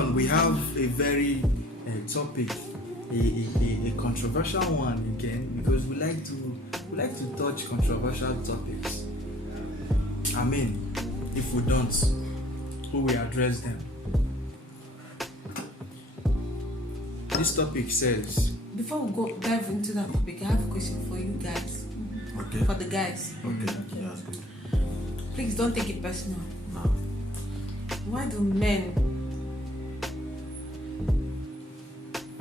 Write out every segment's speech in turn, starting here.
on, we have a very topic, a controversial one again, because we like to touch controversial topics. I mean, if we don't, who will address them? This topic says. Before we go dive into that topic, I have a question for you guys. Okay. For the guys. Okay, that's good. Please don't take it personal. No. Why do men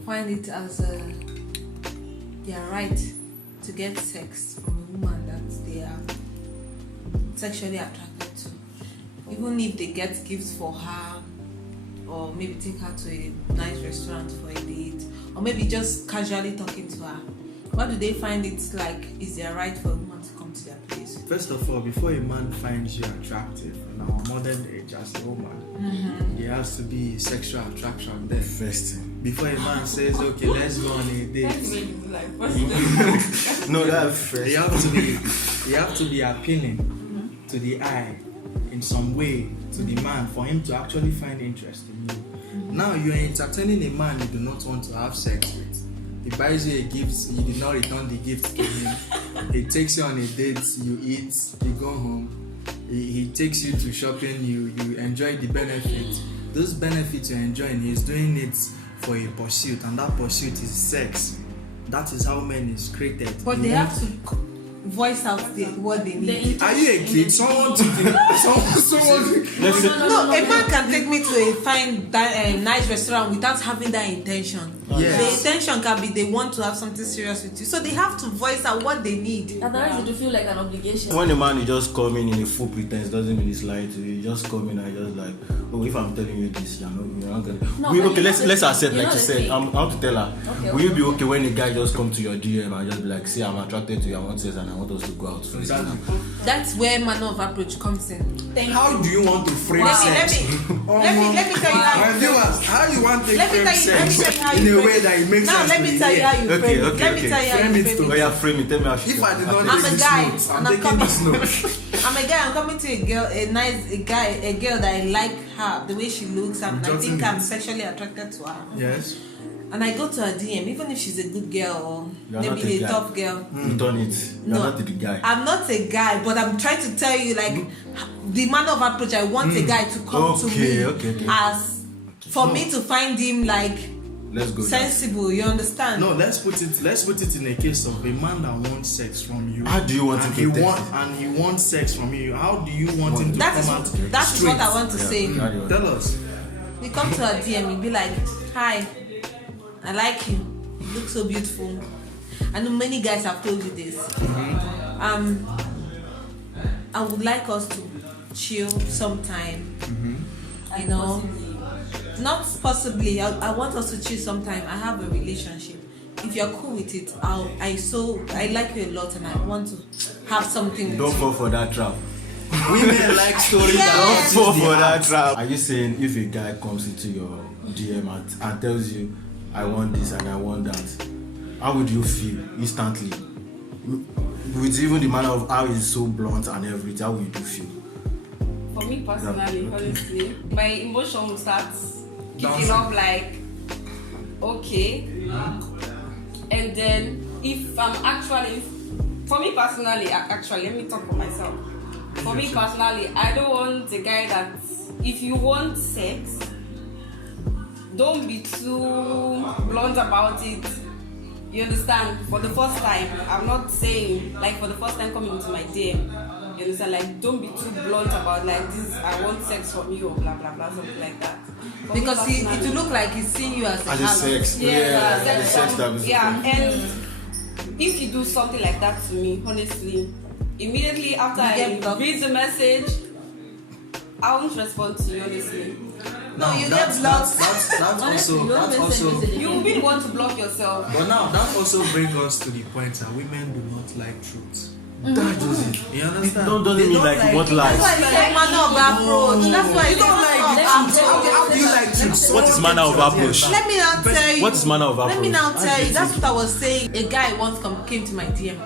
find it as their right to get sex from a woman that they are sexually attracted to, even if they get gifts for her, or maybe take her to a nice restaurant for a date, or maybe just casually talking to her? Why do they find it like it's their right for a woman to come to their place? First of all, before a man finds you attractive in our modern age as a woman, there has to be sexual attraction there. First thing. Before a man says, okay, let's go on a date. No, that's first. You have to be appealing to the eye in some way to the man for him to actually find interest in you. Now you're entertaining a man you do not want to have sex with. He buys you a gift, you did not return the gift to him. He takes you on a date, you eat, you go home. He takes you to shopping, you enjoy the benefits. Those benefits you're enjoying, he's doing it for a pursuit, and that pursuit is sex. That is how man is created. But they have to voice out what they need. Are you a kid? Someone to someone. No, a man can take me to a fine, nice restaurant without having that intention. Yes. The intention can be they want to have something serious with you, so they have to voice out what they need. Otherwise, it will feel like an obligation. When a man is just coming in a full pretense, doesn't mean he's lying to you. You just come in and just like, oh, if I'm telling you this, you're not gonna. No, Okay, let's accept, like you said. thing. I want to tell her. Okay, Will you be okay when a guy just come to your DM and just be like, see, I'm attracted to you, I want sex and I want us to go out for Exactly. That's where manner of approach comes in. How do you want to frame Let sex? me tell you how My you viewers, how you want to Let me frame tell you sex how in you a way frame that it makes Now sense let to me the tell you ear? how you Okay, frame it. okay, Let me okay. tell you how Frame you it frame to- Oh it. yeah, frame it. Tell me how she If I did not I'm take a this guy, notes, and I'm I'm taking coming. this notes. I'm a guy. I'm coming to a girl that I like her, the way she looks, and I think I'm sexually attracted to her. Yes. And I go to her DM, even if she's a good girl or You're not maybe a a guy. tough girl. You've done it. You're No. not the guy. I'm not a guy, but I'm trying to tell you, like, the manner of approach. I want a guy to come to me Okay. as for me to find him like Let's go. sensible. You understand? No, let's put it in a case of a man that wants sex from you. How do you want and him to he wants sex from you? How do you want him to That come out is what straight? I want to say. Tell us. We come to her DM and be like, hi, I like you. You look so beautiful. I know many guys have told you this. I would like us to chill sometime. You know, not possibly. I want us to chill sometime. I have a relationship. If you're cool with it, I like you a lot and I want to have something Don't with fall you. for that trap. Women like stories Yes. that Don't fall touch for the that heart. trap. Are you saying if a guy comes into your DM and tells you, I want this and I want that, how would you feel instantly? With even the manner of how he's so blunt and everything, how would you feel? For me personally, Yeah, okay. honestly, my emotion will start kicking Dancing. up like, okay. And then if I'm actually, for me personally, let me talk for myself. For me personally, I don't want a guy that, if you want sex, don't be too blunt about it. You understand? For the first time, I'm not saying like for the first time coming into my DM. You understand? Like, don't be too blunt about like this. I want sex from you or blah blah blah, something like that. For me Because it personally- will look like he's seeing you as a As a harlot. sex. yeah, the sex that is and if you do something like that to me, honestly, immediately after You get I blocked. read the message, I won't respond to you, honestly. No, you get that's blocked. also. You will be the one to block yourself. But now that also brings us to the point that women do not like truth. That doesn't. You understand? Doesn't They mean don't like what That's lies. why it's like manner of approach. That's why You it's don't like the truth. How do you like truth? What is manner of approach? Let me now tell you. What is manner of Let me approach? now tell you. That's what I was saying. A guy once came to my DM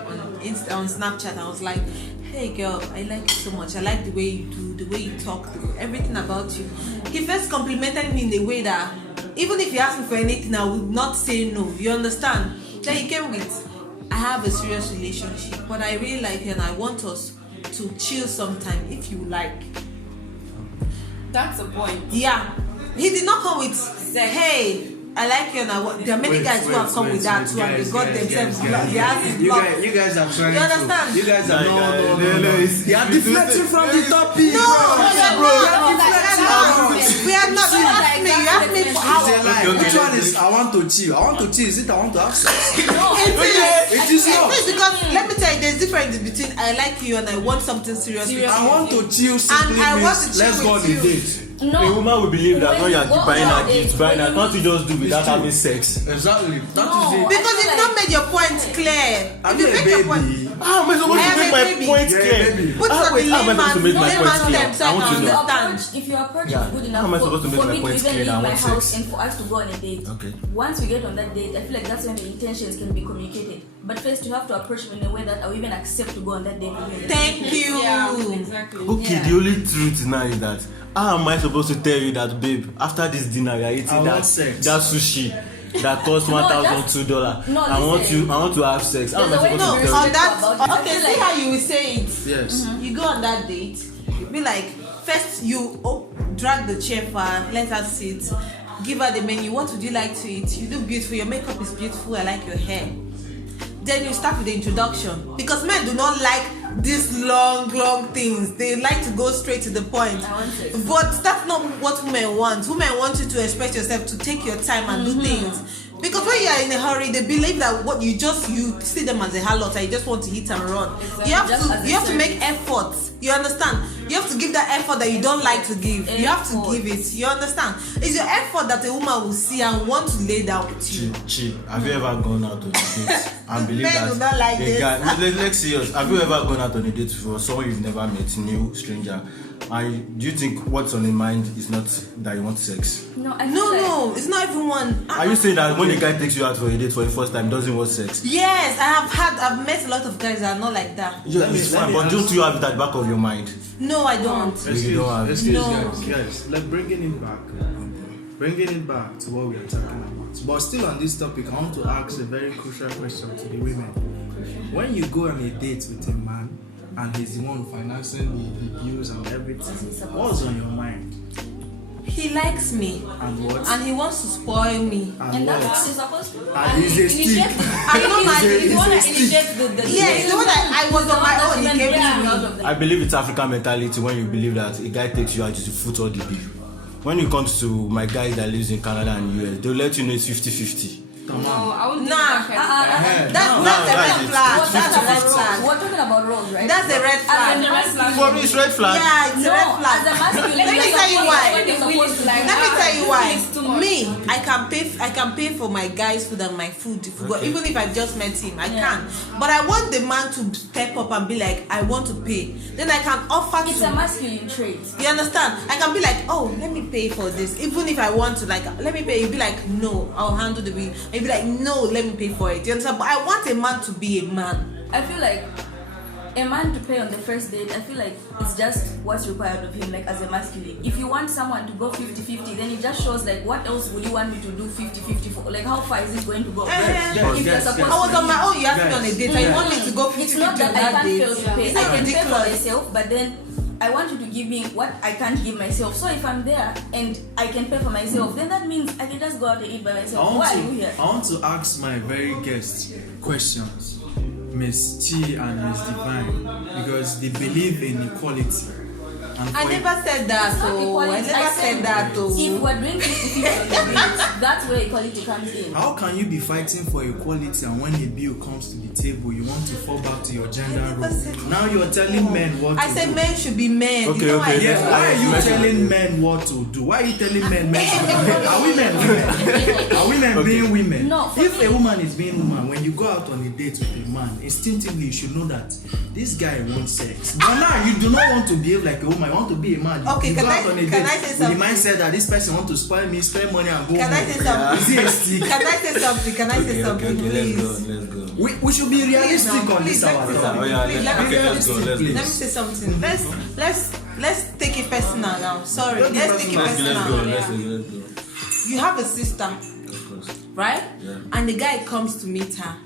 on Snapchat. I was like, hey girl, I like you so much. I like the way you do, the way you talk, everything about you. He first complimented me in a way that even if he asked me for anything, I would not say no. You understand? Then he came with, I have a serious relationship, but I really like you and I want us to chill sometime if you like. That's the point. Yeah. He did not come with, hey, I like you and I want. There are many guys who have come with that too and they got themselves blocked. They have You guys are trying You understand? to. You guys are no. You are deflecting from the topic. No, we are not. You asked me. You asked me for hours. Which one is I want to chill? I want to chill. Is it I want to have sex? No, It is not. It's because let me tell you, there's difference between I like you and I want something serious. With you. I want to chill simply And I want means to chill let's go on with a you. date. no. A woman will believe that when you are When- buying her when- gifts, buying her, when- can't you just do without having sex? Exactly. That No. is it. Because I feel you've not made your point clear. I'm If you a make your point, baby. How am I supposed I to am make a my baby. point Yeah, clear? baby. put it on the How am I supposed to make my layman's point clear? terms so I I want can to know. understand. If your approach Yeah. is good How enough am I supposed to make for my me to points even clear leave that I my want house sex? and for us to go on a date. Okay. Once we get on that date, I feel like that's when the intentions can be communicated. But first, you have to approach me in a way that I will even accept to go on that date with you. Thank you. Yeah, exactly. Okay, the only truth now is that how am I supposed to tell you that, babe, after this dinner you're eating I that want sex. sushi that costs No, $1,002? no, I listen. want to have sex. How am I There's a way supposed to to No, tell on you? that. about it. I Okay, feel see like- how you will say it. Yes. You go on that date, you be like, first you drag the chair for her, let her sit, give her the menu. What would you like to eat? You look beautiful, your makeup is beautiful, I like your hair. Then you start with the introduction. Because men do not like these long things. They like to go straight to the point. I want sex. But that's not what women want. Women want you to express yourself, to take your time and do things. Because when you are in a hurry, they believe that what you see them as a harlot and you just want to hit and run. Exactly. You have Just to as a you have to service. make efforts. You understand? You have to give that effort that you don't like to give. You have to give it. You understand? It's your effort that a woman will see and want to lay down with you. Chi, have you ever gone out on a date and believe Men that do not like a this. guy? Let's serious. Have you ever gone out on a date for someone you've never met, new stranger? And do you think what's on your mind is not that you want sex? No, I feel like- No, it's not everyone. Are you saying that when a guy takes you out for a date for the first time, doesn't want sex? Yes, I've met a lot of guys that are not like that. Yeah, Let me- it's let fine, me but ask- don't you have it at the back of your mind? No, I don't. You don't have- Excuse No. guys, like bringing it back to what we are talking about. But still on this topic, I want to ask a very crucial question to the women. When you go on a date with a man and he's the one financing the bills and everything, what's on your mind? He likes me And what? and he wants to spoil me. And that's what? what you're supposed to do. And he's a stick. I don't like He's it. the one that It's a initiates the Yeah, it's the one that I was on my own. He came to me. out of I believe it's African mentality when you believe that a guy takes you out to foot all the bill. When it comes to my guy that lives in Canada and US, they'll let you know it's 50-50. Come No, on. I won't do Nah, that. that's No, a red that's flag. it. That's a red We're flag. talking about roles, right? That's a red As flag. a masculine- For me, it's red flag. Yeah, it's a red No, flag. as a masculine, Let me you're tell you supposed- why. you're supposed to like, Let me tell you why. this is too much. Me, I can pay for my guy's food and my food. If we go, Okay. even if I've just met him, I Yeah. can. But I want the man to step up and be like, I want to pay. Then I can offer It's to. a masculine trait. You understand? I can be like, oh, let me pay for this. Even if I want to, like, let me pay. You'll be like, no, I'll handle the bill. And you'll be like, no, let me pay for it. You understand? But I want a man to be a man. I feel like a man to pay on the first date, I feel like it's just what's required of him, like as a masculine. If you want someone to go 50-50, then it just shows like what else would you want me to do 50-50 for? Like how far is this going to go? Yes, If you're yes, supposed yes. I was to on my own. You asked me Guys. on a date. And you want me to go 50-50 It's not on that I that can't date. fail to pay. It's I not can pay for ridiculous. myself, but then I want you to give me what I can't give myself. So if I'm there and I can pay for myself, then that means I can just go out and eat by myself. Why are you here? I want to ask my very guests questions, Miss Chi and Miss Divine, because they believe in equality. And I for never said that, It's not though. I equality. never said that, though. If we're doing 50-50 on the date, that's where equality comes in. How can you be fighting for equality and when a bill comes to the table, you want to fall back to your gender role? Now you're telling men what I to said do. men should be men. Okay, You know okay. I Yes, said why that. are you telling men what to do? Why are you telling men should be men? Are women women? Are women being women? No, for If me- a woman is being woman, when you go out on a date with a man, instinctively you should know that this guy wants sex. But now you do not want to behave like a woman normal. You want to be a man. Okay, you can go I- out on a can date I say with the something? mindset that this person want to spoil me, spend money and go Can I home. say something? Is he a stick? Can I say something? Can I say something, please? Let's go. We should be realistic now, on please, this our let's- topic. Oh yeah, Please, let me- let's go. Let me say something. Let's take it personal now. Sorry, Don't be let's take it personal. Let's personal. go. You have a sister, Of course. right? Yeah. And the guy comes to meet her,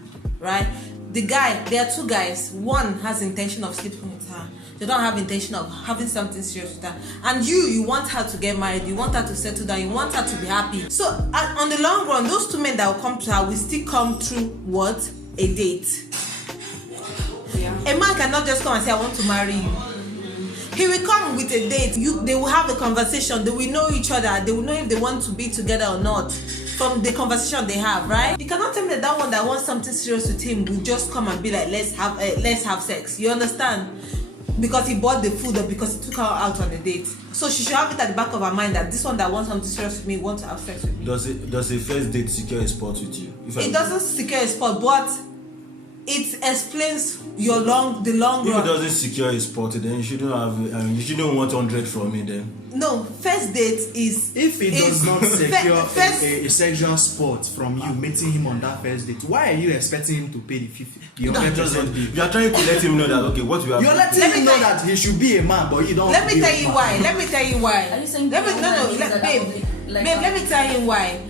right? The guy, there are two guys. One has intention of sleeping with her. They don't have intention of having something serious with her. And you want her to get married. You want her to settle down. You want her to be happy. So on the long run, those two men that will come to her will still come through what? A date. Yeah. A man cannot just come and say, I want to marry you. He will come with a date. They will have a conversation. They will know each other. They will know if they want to be together or not from the conversation they have, right? You cannot tell me that one that wants something serious with him will just come and be like, let's have sex. You understand? Because he bought the food or because he took her out on a date. So she should have it at the back of her mind that this one that wants something serious with me wants to have sex with me. Does a first date secure a spot with you? It doesn't secure a spot, but it explains the long If run. it doesn't secure a spot, then you shouldn't have. You shouldn't want 100 from me then. No, first date is If it does is- not secure first- a sexual spot from you meeting him on that first date, why are you expecting him to pay the 50? You are trying to let him know that okay, what we have. You're letting Let me him know tell you- that he should be a man, but you don't. Let want me to be tell a you man. why. Let me tell you why. Are you saying Let me the no woman no is let, that babe public, like babe. Let me tell you why.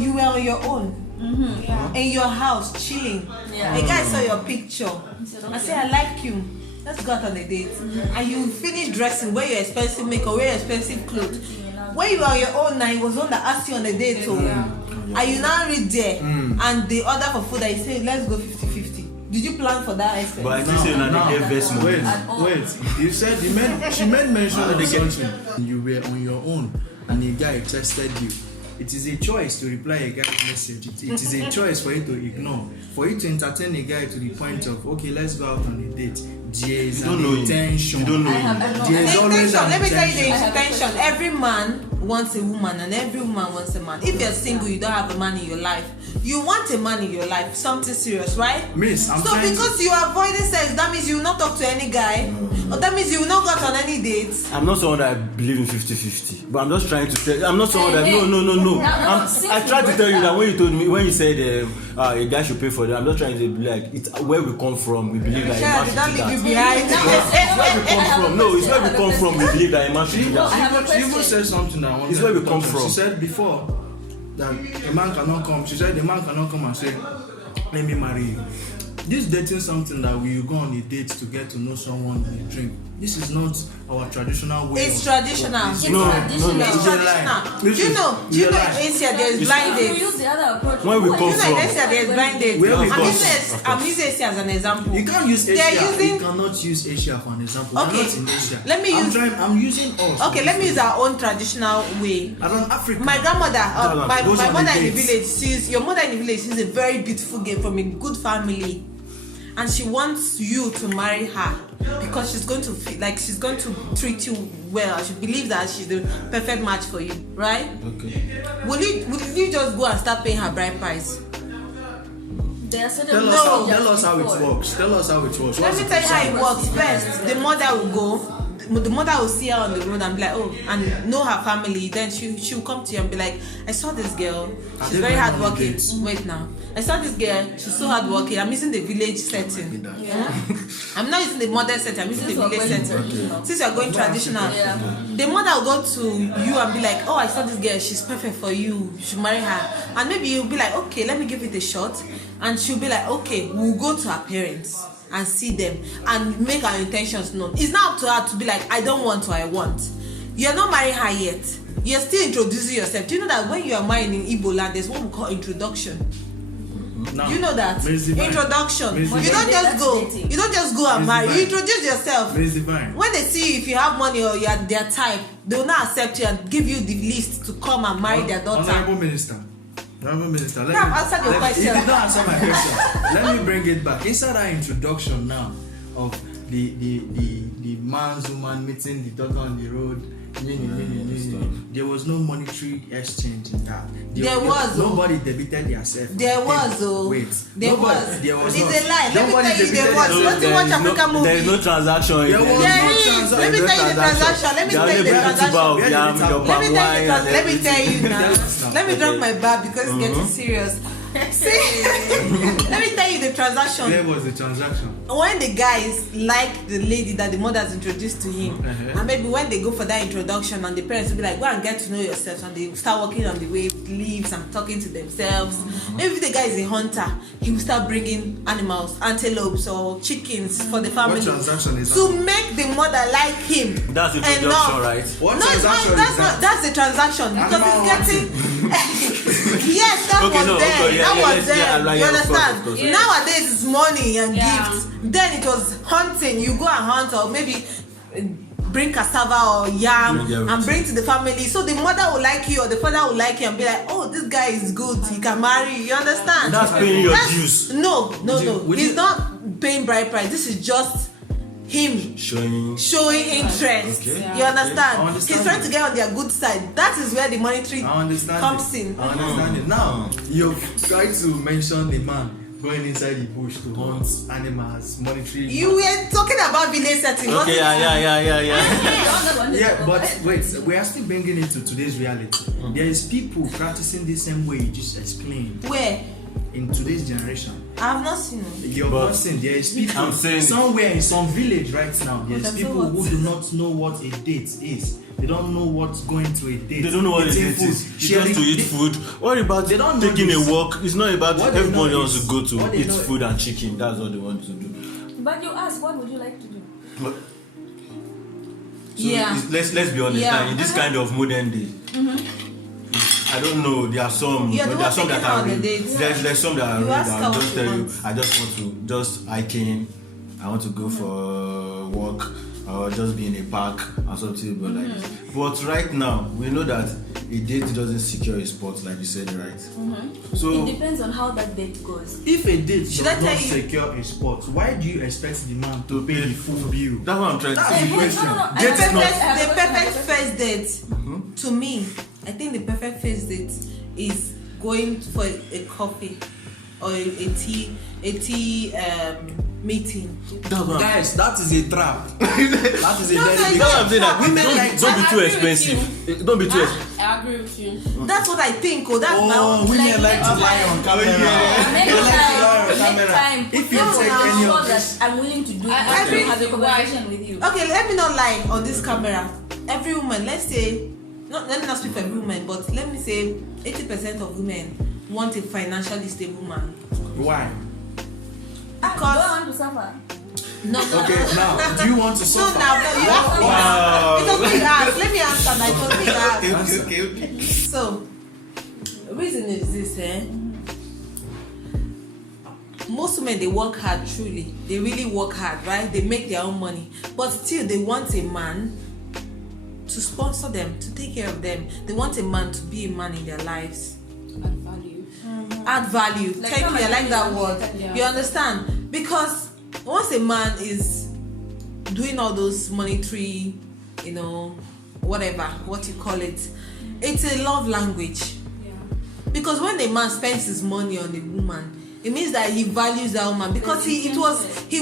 You were on your own in your house chilling. Yeah. A guy saw your picture. said, I okay. said I like you. Let's go out on a date. And you finish dressing, wear your expensive makeup, wear your expensive clothes. When you were on your own now, it was one that asked you on a date. So, and you now read there and they order for food and you say let's go 50-50. Did you plan for that expense? But I still say that they invest money. Wait. You said she made mention of something. You were on your own, and a guy texted you. It is a choice to reply a guy's message. It is a choice for you to ignore. For you to entertain a guy to the point of okay, let's go out on a date. There is You don't an know him. intention. You don't know I have- him. There is The always intention, an let me tell you the I have a intention. question. Every man wants a woman and every woman wants a man. If you're single, you don't have a man in your life. You want a man in your life, something serious, right? Miss, I'm So trying because you are avoiding sex, that means you will not talk to any guy. Or that means you will not go out on any dates. I'm not someone that believe in 50-50, but I'm just trying to tell. I'm not someone that. Hey, No. Now, I tried to tell you that when you told me, when you said a guy should pay for that, I'm just trying to be like, it's where we come from. We believe that a man They should don't do leave you that. behind. It's where we come from. No, it's where we come from. We believe that a man should do She that. have a even question. said something that I wanted It's where we to come touch on. from. She said before that a man cannot come. She said the man cannot come and say, let me marry you. This dating something that we go on a date to get to know someone and a drink. This is not our traditional way. It's traditional. It's No, traditional. no. It's It's a lie. traditional. This Do you is know? Do you real know life. in Asia there is blind You dates? use the other approach. Where we You come know in from. Asia there is blind dates. Where we I'm come using from. I'm using Asia as an example. You can't use They're Asia. using- You cannot use Asia for an example. Okay. We're not in Asia. Let me use- I'm using us. Okay, let me use our own traditional way. As an African. My grandmother, my Goes on mother the in the dates. village, your mother in the village, she's a very beautiful girl from a good family. And she wants you to marry her because she's going to feel like she's going to treat you well. She believes that she's the perfect match for you, right? Okay. Will you just go and start paying her bride price? There are certain Tell us how it before. works. Tell us how it works. Let What's me the tell you how it process? works. First, the mother will go. The mother will see her on the road and be like, oh, and know her family. Then she will come to you and be like, I saw this girl. She's they very going on hardworking. dates? Wait now. I saw this girl. She's so hardworking. I'm using the village setting. I'm not using the modern setting. I'm using the Since we're village going setting. traditional. Since you're going traditional, Yeah. the mother will go to you and be like, oh, I saw this girl. She's perfect for you. You should marry her. And maybe you'll be like, okay, let me give it a shot. And she'll be like, okay, we'll go to her parents and see them and make our intentions known. It's not up to her to be like, I don't want or I want. You're not marrying her yet. You're still introducing yourself. Do you know that when you are married in Igbo land, there's what we call introduction? Now, You know that? Miss Divine. Introduction. Miss You Divine. don't just That's go. dating. You don't just go and Miss marry. You Divine. introduce yourself. Miss Divine. When they see you, if you have money or you're their type, they will not accept you and give you the list to come and marry their daughter. Honorable Minister. Honorable Minister. Now I've answered your question. You did not answer my question. Let me bring it back. Inside our introduction now of the man's woman meeting the daughter on the road, There was no monetary exchange in that. There was, oh. Nobody debited themselves. There was, oh. Wait. There Nobody- was. There was It's not. a lie. Let me Nobody tell you there debited was. themselves. Don't you watch African movie? There is no transaction. There was There no is. transaction. Let me tell you the transaction. Let me tell you the transaction. Where did it happen? Let me tell you now. Tell us now. Let me drop my bar because it's getting serious. See, let me tell you the transaction. There was the transaction. When the guys like the lady that the mother's introduced to him, and maybe when they go for that introduction, and the parents will be like, "Go and get to know yourself," and they start walking on the way with leaves and talking to themselves. Maybe if the guy is a hunter, he will start bringing animals, antelopes or chickens for the family What transaction is to that? make the mother like him. That's the enough. introduction, right? What No, it's not. transaction That's is not. that? That's the transaction because Animal it's getting. Yes, that Okay, was no, then. okay, yeah, That yeah, was let's- then. yeah, like, You yeah, of course, understand? of course. Yeah. Nowadays it's money and Yeah. gifts. Then it was hunting. You go and hunt or maybe bring cassava or yam Bring everything. and bring to the family. So the mother will like you or the father will like you and be like, "Oh, this guy is good. He can marry you." You understand? That's paying your That's- dues. No. would He's you- not paying bride price. This is just him Showing. interest. Okay. You understand? I understand He's trying it. to get on their good side. That is where the monetary I understand comes it. in. I understand it. Now, you've tried to mention a man going inside the bush to hunt animals, monetary. You were talking about village setting. wasn't Okay, it? yeah. Yeah, but wait, we are still bringing it to today's reality. There is people practicing the same way you just explained Where? in today's generation. I have not seen him. You're But person, there is people I'm saying- somewhere in some village right now. There's Okay, so people what? who do not know what a date is. They don't know what's going to a date. They don't know what it Eating is. food, It's sharing- just to eat they- food. What about They don't know taking a this. walk? It's not about What they everybody know wants is- to go to what they eat know- food and chicken. That's what they want to do. But you ask, what would you like to do? But, so Yeah. let's be honest. Yeah. Now, in this kind of modern day, I don't know. There are some. Yeah, but the there are one some that taking are on the real. dates. There's some that are You real. ask That her I'll what just she tell you. wants. I just want to just hiking. I want to go for a walk or just be in a park or something but like this. But right now, we know that a date doesn't secure a spot, like you said, right? So It depends on how that date goes. If a date Should does I not tell you- secure a spot, why do you expect the man to pay the full bill? that's what I'm trying to That's say. the question. The Dates perfect, not- the perfect first date, to me, I think the perfect first date is going for a coffee or a tea meeting. That's what I'm Guys, that is a trap. That is a No, very no, big That's what I'm saying. That Women don't, like don't be I too agree with expensive. Don't be too expensive. I agree with you. That's what I think. Oh, that's my Oh, own. women like to lie on camera. Make They like to lie on time, make camera. time. If you Put take down any sure of that this, I'm willing to do I it. agree Have a with you. conversation with you. Okay, let me not lie on this camera. Every woman, let's say, let me not speak for every woman, but let me say 80% of women want a financially stable man. why? Ah, Because- do I want to suffer? No, Okay, now, do you want to No, suffer? now, you ask me. Wow. It's okay, you ask. Let me answer. Like, it's okay, you ask. Answer. So, the reason is this, most women, they work hard, truly. They really work hard, right? They make their own money. But still, they want a man to sponsor them, to take care of them. They want a man to be a man in their lives. And value. Add value. Like Thank how you, I my like that family word. is, yeah. You understand? Because once a man is doing all those monetary, whatever, what you call it, it's a love language. Yeah. Because when a man spends his money on a woman, it means that he values that woman because he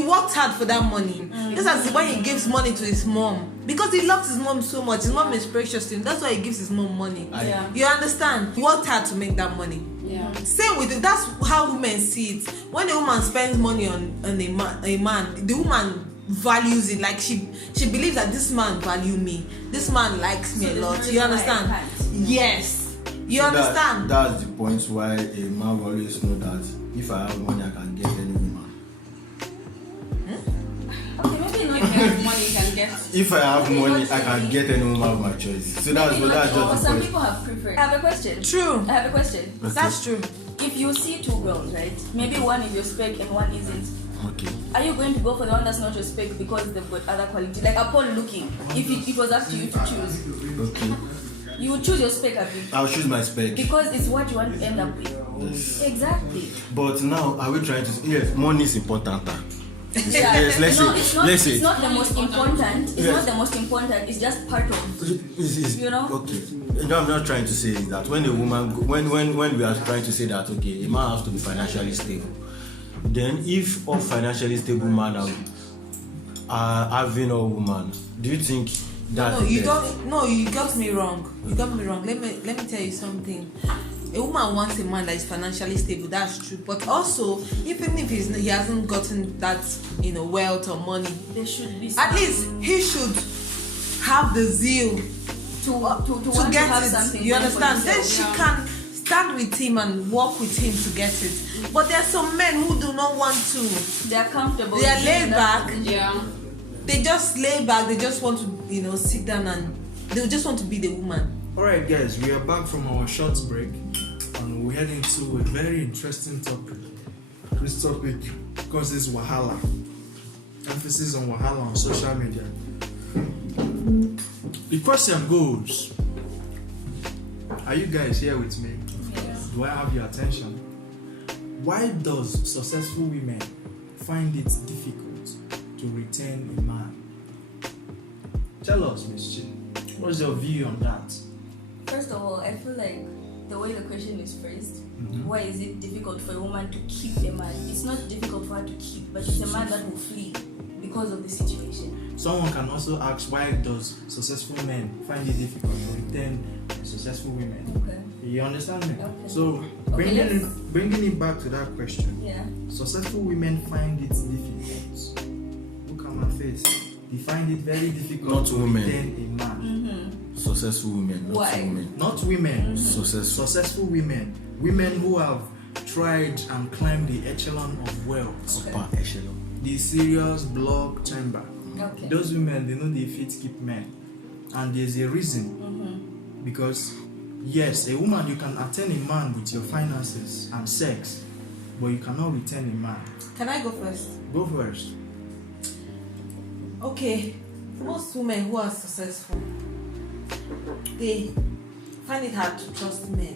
worked hard for that money. Just as when he gives money to his mom, because he loves his mom so much. His mom is precious to him. That's why he gives his mom money. Yeah. You understand? He worked hard to make that money. Yeah. Same with it. That's how women see it. When a woman spends money on a man, the woman values it. Like she believes that this man value me. This man likes me So a there's lot. no You reason why I understand? can't. Yes. You understand? That's the point why a man will always know that if I have money, I can get any woman. Okay, maybe not. If you have money, you can get. If I have Maybe money, not I can really. get any woman of my choice. So that's Maybe not just all. the Some point. people have preferred. I have a question. True. I have a question. That's true. If you see two girls, right? Maybe one is your spec and one isn't. Okay. Are you going to go for the one that's not your spec because they've got other quality? Like upon looking, if it was up to you to choose, Okay. you would choose your spec, Abi, I'll choose my spec. because it's what you want to end up with. Yes. Exactly. But now, are we trying to? Yes, money is important. Yes, let's no, say. it's not the most important. It's not the most important. It's just part of. You know? Okay. No, I'm not trying to say that when a woman, when we are trying to say that, okay, a man has to be financially stable. Then, if all financially stable men are having a woman, do you think that? No, you don't. No, you got me wrong. You got me wrong. Let me tell you something. A woman wants a man that is financially stable. That's true. But also, even if he hasn't gotten that, wealth or money, There should be at least he should have the zeal to want to get have it. something. You going for understand? Then himself. she can stand with him and walk with him to get it. But there are some men who do not want to. They are comfortable. They are laid back. Yeah. They just lay back. They just want to, sit down and they just want to be the woman. Alright guys, we are back from our short break and we're heading to a very interesting topic. This topic causes wahala. Emphasis on wahala on social media. The question goes, are you guys here with me? Yes. Do I have your attention? Why does successful women find it difficult to retain a man? Tell us, Miss Chi. What's your view on that? First of all, I feel like the way the question is phrased, why is it difficult for a woman to keep a man? It's not difficult for her to keep, but it's a man that will flee because of the situation. Someone can also ask, why does successful men find it difficult to retain successful women? Okay. You understand me? Okay. So Okay, bringing it back to that question, Yeah. successful women find it difficult. Look at my face. They find it very difficult Not to women. retain a man. Successful women, not Why? women. Not women. Successful. Successful women. Women who have tried and climbed the echelon of wealth. Okay. Upper echelon. The serious block chamber. Okay. Those women, they know they fit keep men. And there's a reason. Because, yes, a woman, you can attain a man with your finances and sex, but you cannot retain a man. Can I go first? Go first. Okay, most women who are successful, they find it hard to trust men.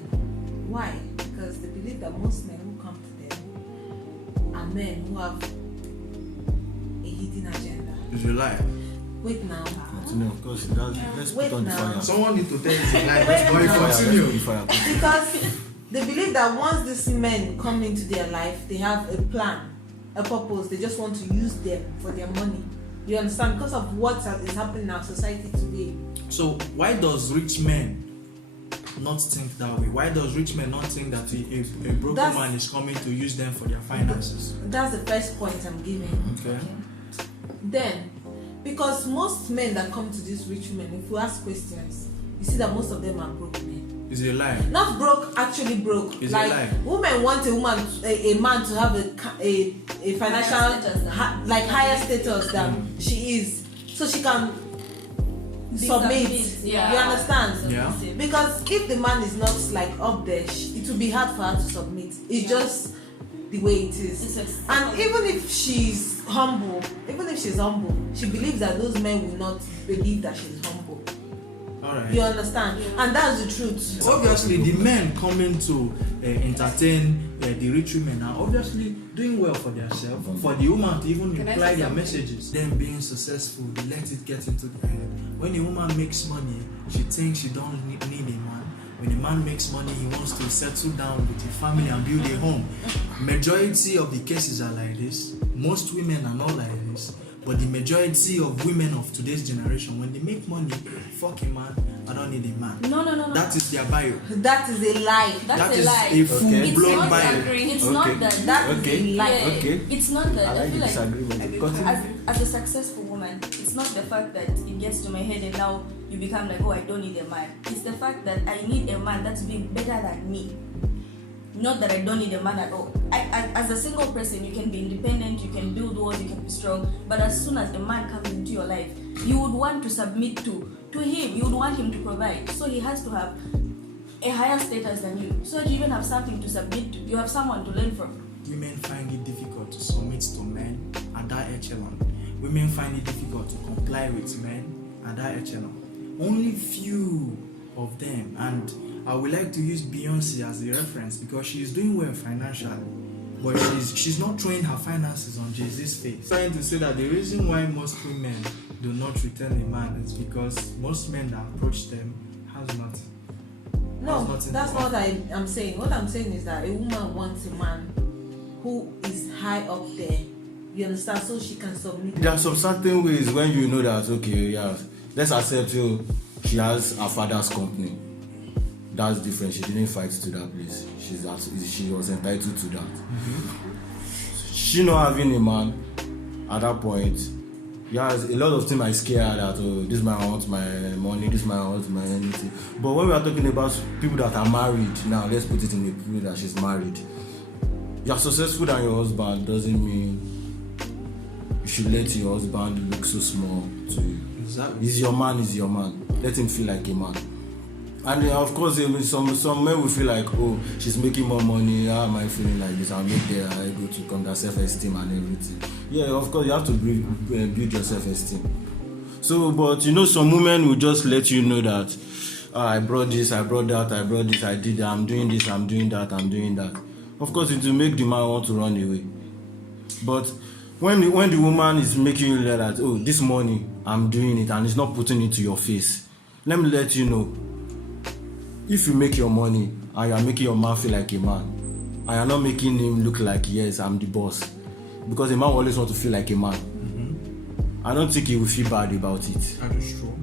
Why? Because they believe that most men who come to them are men who have a hidden agenda. It's a lie. Wait now. No, of course, let's Wait put on the now. fire. Someone need to tell it's a lie. Wait, But you no. continue. Let's put the fire. Because they believe that once these men come into their life, they have a plan, a purpose. They just want to use them for their money. You understand? Because of what is happening in our society today. So why does rich men not think that way? Why does rich men not think that a broke That's- woman is coming to use them for their finances? That's the first point I'm giving. Okay. Then, because most men that come to these rich women, if you ask questions, you see that most of them are broke men. It's a lie. Not broke, actually broke. It's a like lie. women want a man to have a financial Higher status than- higher status than she is, so she can submit. Yeah. You understand? Yeah. Because if the man is not like up there, it will be hard for her to submit. It's just the way it is. And even if she's humble, she believes that those men will not believe that she's humble. Alright. You understand? And that's the truth. Obviously, the men coming to entertain the rich women are obviously doing well for themselves. For the woman to even Can I reply say their something? messages, them being successful, they let it get into their head. When a woman makes money, she thinks she don't need a man. When a man makes money, he wants to settle down with a family and build a home. Majority of the cases are like this. Most women are not like this. But the majority of women of today's generation, when they make money, fuck a man, I don't need a man. No. That is their bio. That is a lie. That's That a is lie. a It's full-blown not bio. agree. It's Okay. not that. That is Okay. a lie. Yeah, Okay. It's not that. I I like feel the like disagreement. Continue. as a successful woman, it's not the fact that it gets to my head and now you become like, oh, I don't need a man. It's the fact that I need a man that's being better than me. Not that I don't need a man at all. I as a single person, you can be independent, you can build walls, you can be strong. But as soon as a man comes into your life, you would want to submit to him. You would want him to provide. So he has to have a higher status than you. So that you even have something to submit to. You have someone to learn from. Women find it difficult to submit to men at that echelon. Women find it difficult to comply with men at that echelon. Only few of them, and I would like to use Beyonce as a reference because she is doing well financially. but she's not throwing her finances on Jay-Z's face. Trying to say that the reason why most women do not return a man is because most men that approach them has nothing. No, that's not what I'm saying. What I'm saying is that a woman wants a man who is high up there. You understand? So she can submit. There are some certain ways when you know that, okay, yeah, let's accept you. She has her father's company. That's different. She didn't fight to that place. She was entitled to that. Mm-hmm. She not having a man at that point. Yeah, a lot of things might scare her that, oh, this man wants my money, this man wants my anything. But when we are talking about people that are married, now let's put it in the people that she's married. You are successful than your husband doesn't mean you should let your husband look so small to you. Exactly. He's your man. Let him feel like a man. And of course, some men will feel like, oh, she's making more money. How am I feeling like this? I'll make there. I go to come that self-esteem and everything. Yeah, of course, you have to build your self-esteem. So, but some women will just let you know that I brought this, I brought that, I brought this, I did that, I'm doing this, I'm doing that, I'm doing that. Of course, it will make the man want to run away. But when the woman is making you know that, oh, this money, I'm doing it, and it's not putting it to your face, let me let you know. If you make your money and you are making your man feel like a man, and you are not making him look like, yes, I'm the boss, because a man will always want to feel like a man. Mm-hmm. I don't think he will feel bad about it. That is true.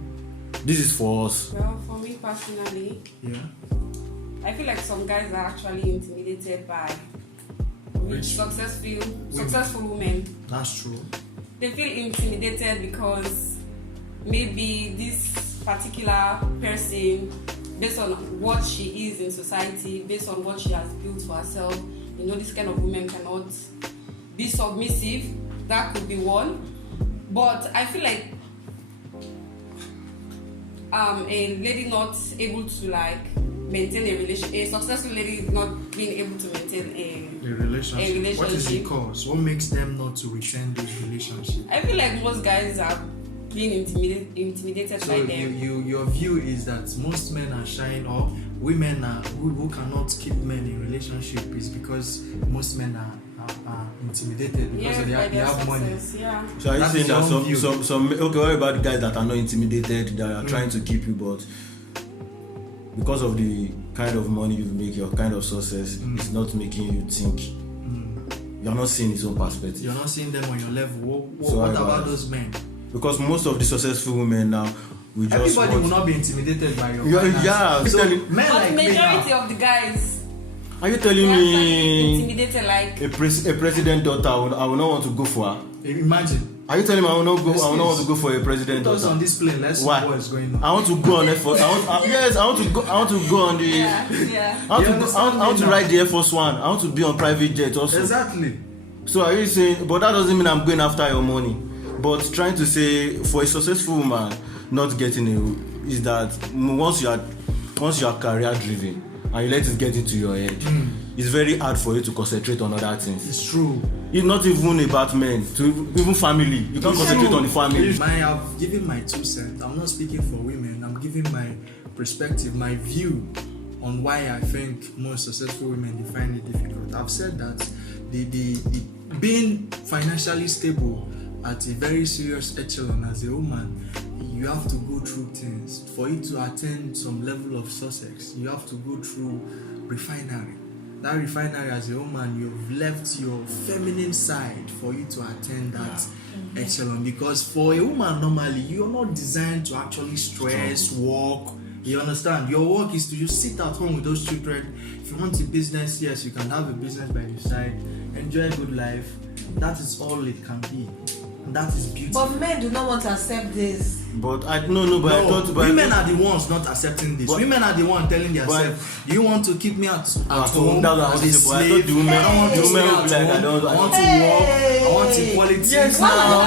This is for us. Well, for me personally, yeah, I feel like some guys are actually intimidated by rich, successful women. That's true. They feel intimidated because maybe this particular person, based on what she is in society, based on what she has built for herself, this kind of woman cannot be submissive. That could be one. But I feel like a lady not able to maintain a relationship, a successful lady not being able to maintain a relationship. What is the cause? What makes them not to retain this relationship? I feel like most guys are being intimidated by them. Your view is that most men are shying off. Women who cannot keep men in relationship is because most men are intimidated because they have money. Yeah. So are you saying that some okay, what about guys that are not intimidated, that are trying to keep you, but because of the kind of money you make, your kind of success, it's not making you think. You're not seeing his own perspective. You're not seeing them on your level. What about those men? Because most of the successful women now, everybody will not be intimidated by your finances. Yeah, so men but majority of the guys. Are you telling me intimidated like a president daughter? I will not want to go for her. Imagine. Are you telling me I will not want to go for a president daughter? On this plane, let's see what is going on. I want to go on Air Force. I want to go on the. Yeah. I want to ride the Air Force One. I want to be on private jet also. Exactly. So are you saying? But that doesn't mean I'm going after your money. But trying to say for a successful woman not getting is that once you are career driven and you let it get into your head, it's very hard for you to concentrate on other things. It's true. It's not even about men, even family. You can't concentrate on the family. I have given my 2 cents. I'm not speaking for women. I'm giving my perspective, my view on why I think most successful women find it difficult. I've said that the being financially stable at a very serious echelon as a woman, you have to go through things. For you to attain some level of success, you have to go through refinery. That refinery, as a woman, you've left your feminine side for you to attain that echelon. Because for a woman, normally, you're not designed to actually stress, work. You understand? Your work is to just sit at home with those children. If you want a business, yes, you can have a business by the side. Enjoy a good life. That is all it can be. And that is beautiful. But men do not want to accept this. But I thought women are the ones not accepting this. Women are the ones telling themselves, you want to keep me at home as a slave. I don't want to stay at home. I want to work. I want equality. Yes, now.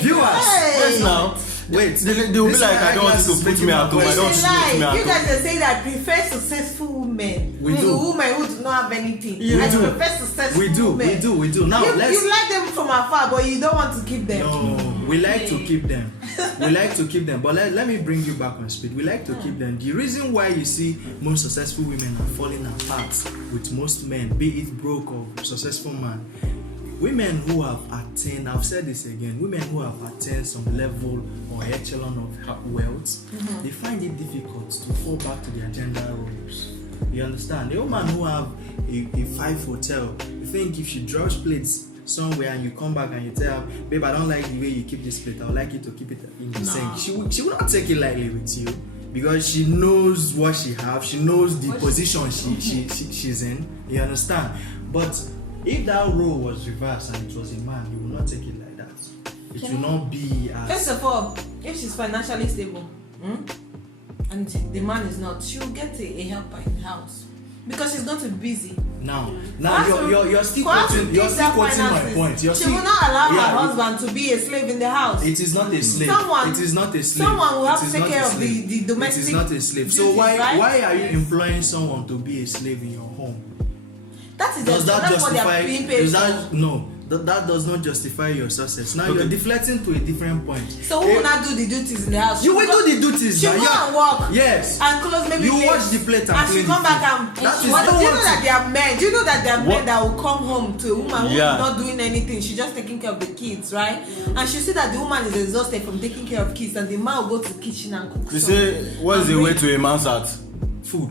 Viewers. Yes, now. Wait, they will be like, I don't want you to put me at home. I don't want you to put me at home. You guys are saying that prefer successful women. We do. Women who do not have anything. We do. Prefer successful women. We do. Now, you like them from afar, but you don't want to keep them. No, we like to keep them. We like to keep them, but let me bring you back on speed. We like to keep them. The reason why you see most successful women are falling apart with most men, be it broke or successful man, women who have attained, I've said this again, women who have attained some level or echelon of wealth, they find it difficult to fall back to their gender roles. You understand? The woman who have a 5-hotel, you think if she drops plates somewhere and you come back and you tell her, babe, I don't like the way you keep this plate, I would like you to keep it in the sink. She will not take it lightly with you because she knows what she have, she knows the position she's in. You understand? But if that role was reversed and it was a man, you will not take it like that. It will not be as... First of all, if she's financially stable, and the man is not, she will get a helper in the house because she's not too busy. Now you're still quoting my point. She will not allow her husband to be a slave in the house. It is not a slave. It is not a slave. Someone will have to take care of the domestic. It is not a slave. So why are you employing someone to be a slave in your home? That is that's what they are being paid for. That does not justify your success. Now you're deflecting to a different point. So who will not do the duties in the house? You will do the duties. She will go and work. Yes. And close maybe you wash the plate and she come back and do you know that there are men? Do you know that there are men that will come home to a woman who is not doing anything? She's just taking care of the kids, right? And she see that the woman is exhausted from taking care of kids, and the man will go to the kitchen and cook. You say, what is the way to a man's heart? Food.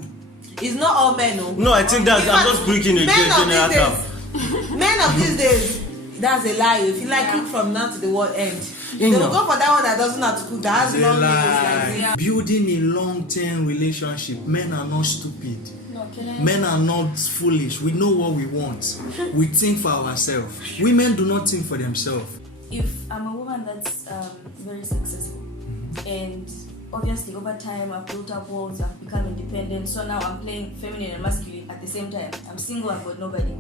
It's not all men, no. No, I think that's I'm just breaking a general term. Men of these days, that's a lie. If you like cook from now to the world end, they will go for that one that doesn't have to cook, that has long nails like this. Building a long-term relationship, men are not stupid. Men are not foolish. We know what we want. We think for ourselves. Women do not think for themselves. If I'm a woman that's very successful, and obviously over time I've built up walls, I've become independent, so now I'm playing feminine and masculine at the same time. I'm single, I've got nobody.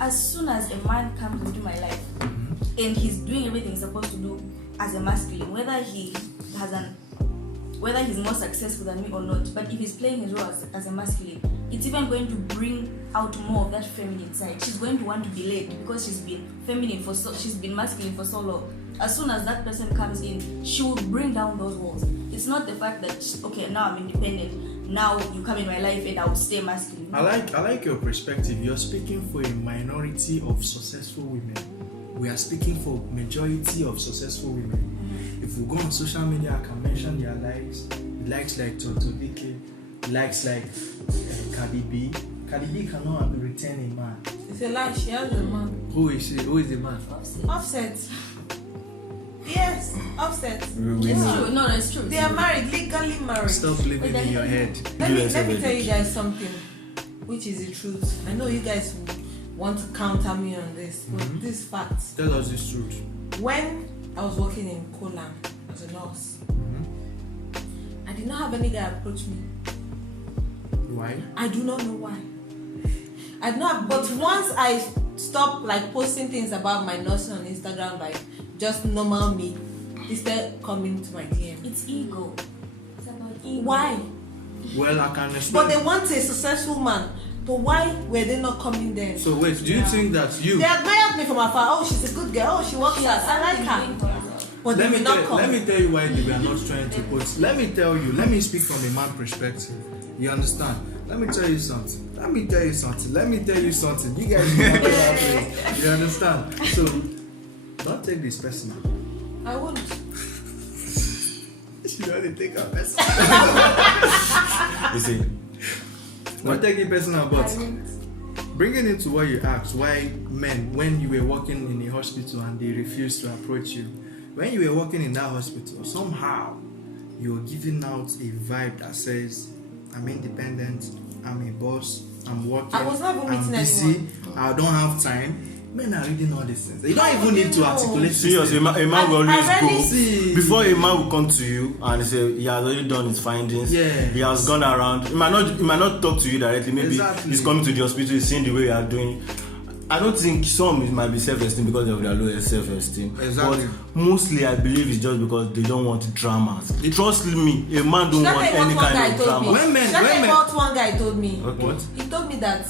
As soon as a man comes into my life and he's doing everything he's supposed to do as a masculine, whether he's more successful than me or not, but if he's playing his role as a masculine, it's even going to bring out more of that feminine side. She's going to want to be led because she's been masculine for so long. As soon as that person comes in, she will bring down those walls. It's not the fact that okay, now I'm independent, now you come in my life and I will stay masculine. I like your perspective. You're speaking for a minority of successful women. We are speaking for majority of successful women. If we go on social media, I can mention their likes. Likes like Toto Dike, likes like Cardi B. Cardi B cannot retain a man. It's a lie. She has a man. Who is she? Who is the man? Offset. Yes, Offset. It's true. No, it's true. They are married, legally married. Stop living in your head. Let me tell you guys something, which is the truth. I know you guys want to counter me on this, but this fact. Tell us this truth. When I was working in Kolam as a nurse, I did not have any guy approach me. Why? I do not know why. I do not. But once I stopped like posting things about my nursing on Instagram, like just normal me, they started coming to my DM. It's ego. It's about ego. Why? Well, I can explain. But they want a successful man. But why were they not coming then? So wait, do you think that you... They admired me from afar. Oh, she's a good girl. Oh, she works hard. I like her. But they will not come. Let me tell you why they were not trying to put... Let me speak from a man perspective. You understand? Let me tell you something. You guys know what you understand? So, don't take this personal. I won't. She don't take her personal. You see? Don't take it personal, but bringing it to what you asked, why men, when you were working in a hospital and they refused to approach you, when you were working in that hospital, somehow you're giving out a vibe that says, I'm independent, I'm a boss, I'm working, I was not even I'm meeting busy, anyone. I don't have time. Men are reading all these things. You don't even need to articulate. Serious, a man will always go. see. Before a man will come to you and say he has already done his findings, Yeah. he has gone around. He might not talk to you directly. Maybe he's coming to the hospital, he's seeing the way you are doing. I don't think some it might be self-esteem because of their low self-esteem. Exactly. But mostly I believe it's just because they don't want dramas. Trust me, a man don't want any kind of drama. One guy told me. What? He told me that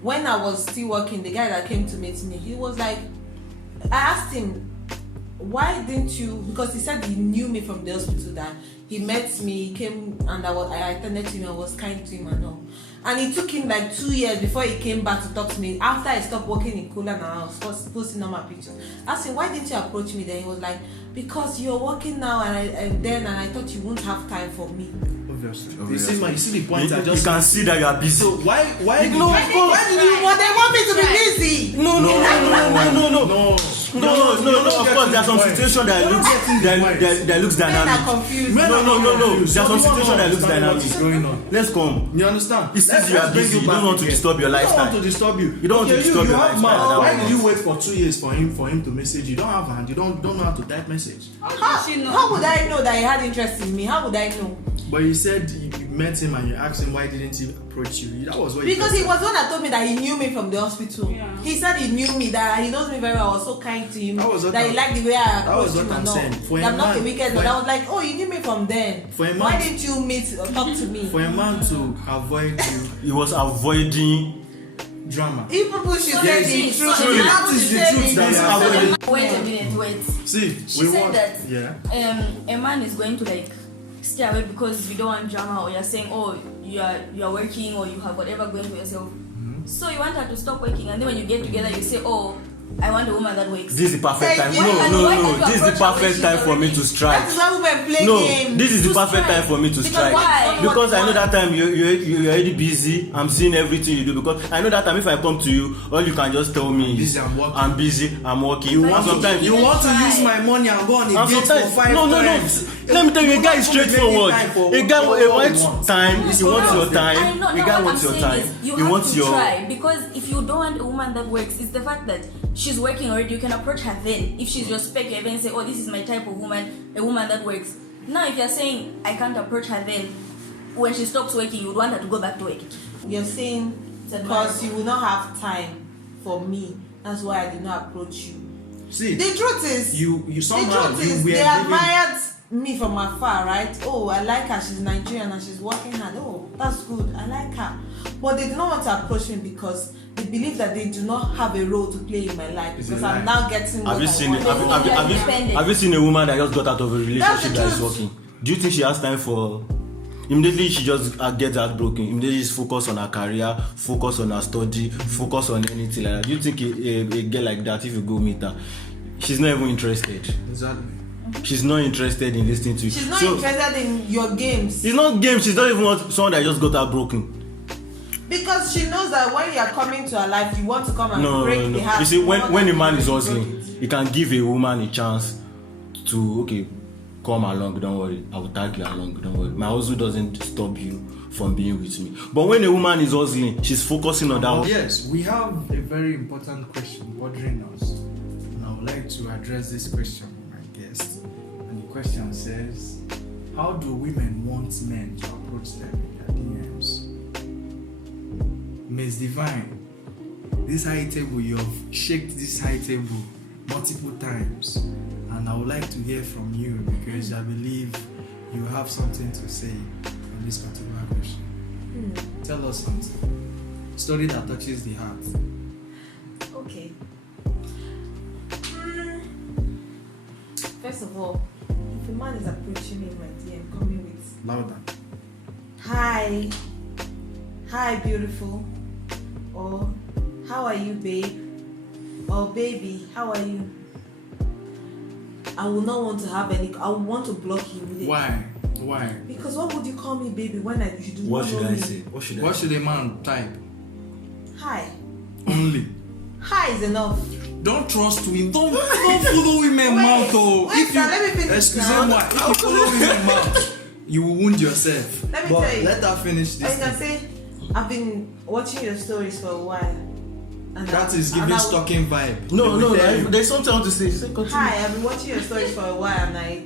when I was still working, the guy that came to meet me, he was like, I asked him, why didn't you? Because he said he knew me from the hospital, that he met me, he came, and I attended to him, I was kind to him and all. And it took him like 2 years before he came back to talk to me. After I stopped working in Kula and I was posting on my pictures. I asked him, why didn't you approach me then? He was like, because you're working now, and I thought you won't have time for me. Obviously. You see the point I You just... can see that you are busy. So why Why did you want me to be busy? No. Of course, there's some situation that looks Men are dynamic. confused. No. There's some situation that looks dynamic. What's going on? Let's come. You understand? It says you are busy. You don't want to disturb your I don't lifestyle. want to disturb you. You don't want to disturb your have lifestyle. man. Why did you wait for 2 years for him to message you? Don't have a hand. You don't know how to type message. How would I know that he had interest in me? How would I know? But you said you met him and you asked him why didn't he approach you? That was what Because he was the one that told me that he knew me from the hospital. Yeah. He said he knew me, that he knows me very well. I was so kind to him. That was what That he I'm- liked the way I that was approached what him I'm and all. saying. For a That I'm not a man- wicked, but I was like, oh, you knew me from then. For a man- Why didn't you meet or talk to me? For a man to avoid you, He was avoiding. drama. If people should So say that the is- truth, so they that have to is the say truth that the we are truth. avoiding. Wait a minute. See, She we said want... that Yeah. a man is going to like stay away because you don't want drama, or you're saying, oh, you are working, or you have whatever going for yourself. So you want her to stop working, and then when you get together, you say, oh, I want a woman that works. This is the perfect time. Thank you. No. This is the Why can't you approach her when perfect she's time for me already- to strike. That is why women play No, games. this is the To perfect strike. time for me to Because strike. why? Because I know that time you're already busy. I'm seeing everything you do. Because I know that time if I come to you, all you can just tell me is busy, I'm working. I'm busy, I'm working. You And want sometimes to try. use my money and go on a and date for sometimes 5 no. times. Let me tell you, a guy is Don't put straightforward. any time for A guy what wants wants. time. He wants your I time. know, A no, guy what wants I'm your saying time. is you He have wants to your. try, because if you don't want a woman that works, it's the fact that she's working already. You can approach her then. If she's your spec, you even say, oh, this is my type of woman, a woman that works. Now, if you're saying I can't approach her then, when she stops working, you would want her to go back to work. You're saying It's because you will not have time for me. That's why I did not approach you. See, The truth is, you somehow the truth is, you were they giving... admired me from afar, right? Oh, I like her. She's Nigerian and she's working hard. Oh, that's good. I like her. But they do not want to approach me because they believe that they do not have a role to play in my life. It's Because a I'm lie. now getting what Have you I seen want. have you seen a woman that just got out of a relationship that is truth. working? Do you think she has time for? Immediately she just gets heartbroken. Immediately she's focused on her career, focus on her study, focus on anything like that. Do you think a girl like that, if you go meet her, she's not even interested? Exactly. She's not interested in listening to you. She's not So, interested in your games. it's not game. She's not even someone that just got heartbroken. Because she knows that when you are coming to her life, you want to come and No. break the heart. You see, when a man is broke hustling, it. he can give a woman a chance to come along. Don't worry, I will tag you along. Don't worry, my hustle doesn't stop you from being with me. But when a woman is hustling, she's focusing on that. Oh, yes, we have a very important question bothering us, and I would like to address this question with my guest. And the question says, how do women want men to approach them in their DMs? Miss Divine, this high table, you have shaked this high table multiple times, and I would like to hear from you because I believe you have something to say on this particular question. Tell us something. Story that touches the heart. Okay. First of all, if a man is approaching me in my DM, coming with Louder. hi beautiful, or how are you babe, or baby, how are you? I will not want to have any. I will want to block you with it. Why? Because what would you call me baby when you do What not should know I me? say? What should a man type? Hi. Only. Hi is enough. Don't trust women. Don't follow women mouth. Oh, wait, now, let me finish excuse now. me, if you follow women mouth, you will wound yourself. Let me But tell you. let her finish Or this. you can thing. say, I've been watching your stories for a while. And That is giving stalking vibe. They will tell you. There's something I want to say. Continue. Hi, I've been watching your stories for a while and I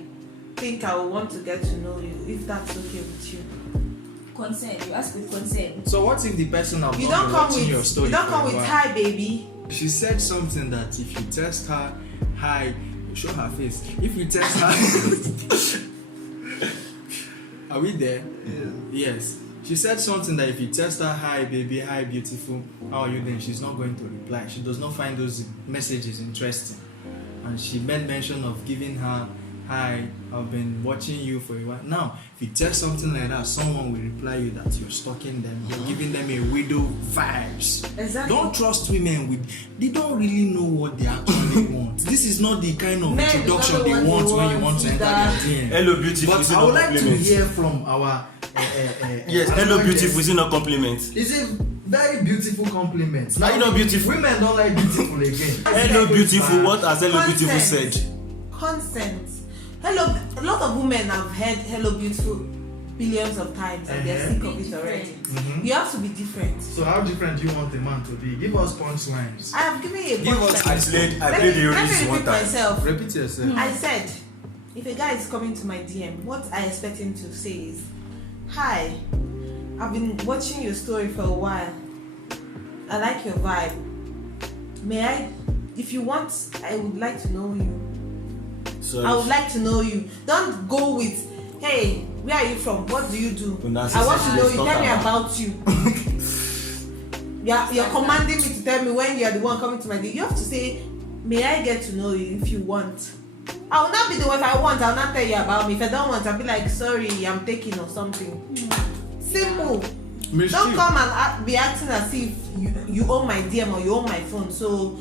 think I will want to get to know you if that's okay with you. Consent. You ask with consent. So what if the person I've You not don't been come watching your with story you don't for come a with while? hi baby. She said something that if you test her, hi, show her face. If you test her, are we there? Yeah. Yes. She said something that if you test her, hi baby, hi beautiful, how are you then? She's not going to reply. She does not find those messages interesting. and she made mention of giving her, "Hi, I've been watching you for a while." Now, if you text something like that, someone will reply you that you're stalking them, you're giving them a widow vibes. Exactly. Don't trust women they don't really know what they actually want. This is not the kind of Men introduction don't they know what want they when you want want to enter either. their DM. Hello, beautiful. But I would like to hear from our Yes, hello, beautiful. Is it not compliment? It's a very beautiful compliment. Are you not beautiful? Women don't like beautiful again. Hello, beautiful. What has hello, beautiful said? Consent. Hello. A lot of women have heard "hello, beautiful" billions of times, and they're sick of it already. You have to be different. So how different do you want a man to be? Give us punchlines. I have given you a Give us punchline. I played the Let Reese me one repeat time. myself. Repeat yourself. I said, if a guy is coming to my DM, what I expect him to say is, "Hi, I've been watching your story for a while. I like your vibe. May I, if you want, I would like to know you. So I would like to know you." Don't go with, "Hey, where are you from? What do you do? I want to know you. Tell me about you." You're commanding me to tell me when you're the one coming to my DM. You have to say, "May I get to know you if you want?" I will not be the one. If I want, I'll not tell you about me. If I don't want, I'll be like, "Sorry, I'm taking," or something. Simple. Don't come and be acting as if you own my DM or you own my phone, so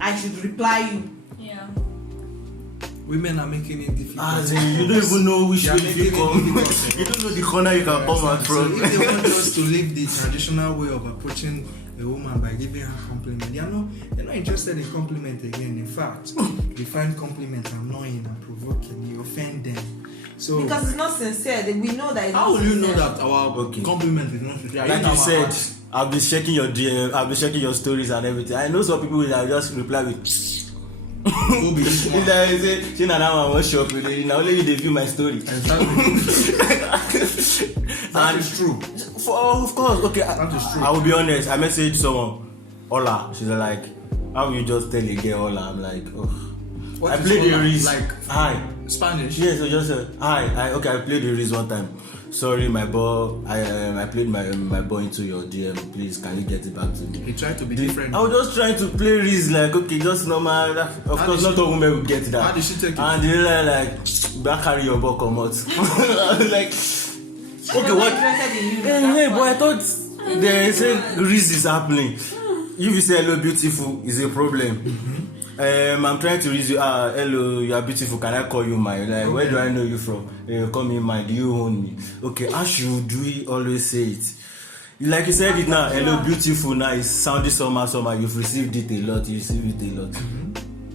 I should reply you. Yeah. Women are making it difficult. As in, you don't even know which They are way making you it come. difficult. You don't know the corner you can come out So from. if they want us to live the traditional way of approaching a woman by giving her compliment, they're not interested in compliment again. In fact, they find compliment annoying and provoking. You offend them. So Because it's not sincere. We know that it's how not will you know sincere. that our Okay. compliment is not sincere? Like you said, I've been checking your DM, I've been checking your stories and everything. I know some people that just reply with Go be this one. if they say, "She na now I want shop with it. Now only you dey view my story." Exactly. That is true. Of course, okay. That is true. I will be honest. I messaged someone, "Hola." She's like, "How will you just tell a girl hola?" I'm like, "Oh." What I is played the hola? Reese. Like Hi. Spanish. Yes, I just said hi. I played the Reese one time. "Sorry, my boy. I played my boy into your DM. Please, can you get it back to me?" He tried to be different. I was just trying to play Reese like, okay, just normal. Of How course, did not all women will get that. How did she take it? And they like, "Back carry your buck or what?" I was like, okay, They're what? not interested in you. Hey, That's but why. I thought they say Reese is happening. If you say hello, beautiful, is a problem. I'm trying to reach you. Hello, you are beautiful. Can I call you mine? Like, where do I know you from? Call me mine. Do you own me? Okay, how should we always say it? Like you said it now. Hello, beautiful. Now it's sounding somehow. You've received it a lot. You received it a lot.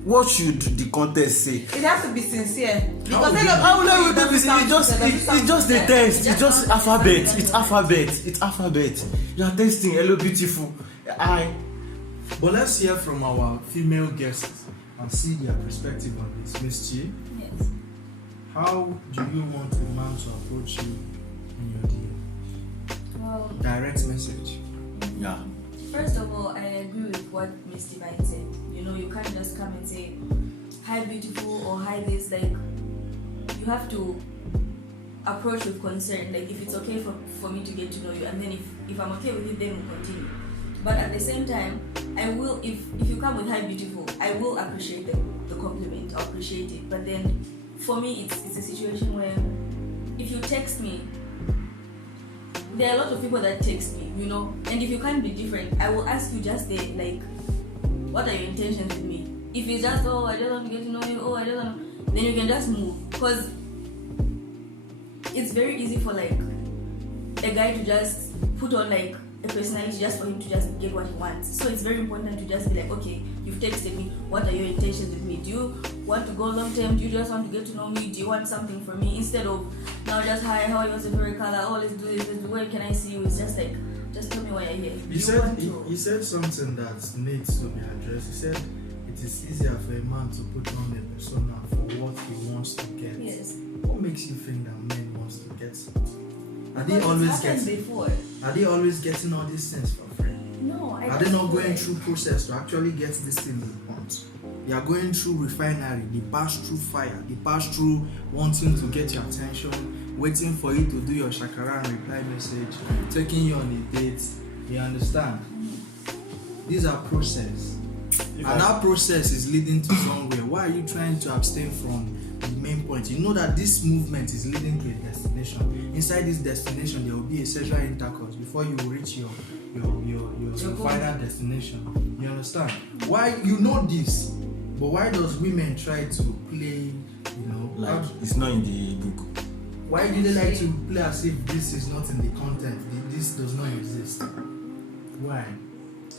What should the contest say? It has to be sincere. Because It's just a test. It's just alphabet. It's alphabet. You are testing. Hello, beautiful. But let's hear from our female guests and see their perspective on this. Miss Chi, Yes. how do you want a man to approach you in your DM? Well, Direct message. Yeah. first of all, I agree with what Miss Divine said. You know, you can't just come and say, "Hi, beautiful," or "Hi, this." Like, you have to approach with concern. Like, if it's okay for me to get to know you, and then if I'm okay with it, then we'll continue. But at the same time, I will, if you come with "Hi, beautiful," I will appreciate the compliment. I'll appreciate it. But then, for me, it's a situation where if you text me, there are a lot of people that text me, you know, and if you can't be different, I will ask you just like, what are your intentions with me? If it's just, "Oh, I just want to get to know you," "Oh, I just want to," then you can just move. Because it's very easy for like a guy to just put on like a personality just for him to just get what he wants. So it's very important to just be like, "Okay, you've texted me, what are your intentions with me? Do you want to go long term? Do you just want to get to know me? Do you want something from me?" Instead of now just, "Hi, how are you? What's your favorite color? Oh, let's do this, where can I see you?" It's just like, just tell me why you're here. You said something that needs to be addressed. You said it is easier for a man to put on a persona for what he wants to get. Yes. What makes you think that men wants to get something? Are they Because always it's happened getting? before. Are they always getting all these things for free? No, I Are they don't not feel going like- through process to actually get this thing they want? They are going through refinery, they pass through fire, they pass through wanting to get your attention, waiting for you to do your shakara and reply message, taking you on a date. You understand? These are process. and that process is leading to somewhere, why are you trying to abstain from the main point? You know that this movement is leading to a destination. Inside this destination, there will be a sexual intercourse before you reach your final destination. You understand? Why you know this, but why does women try to play? Like it's not in the book. Why do they like to play as if this is not in the content? This does not exist. Why?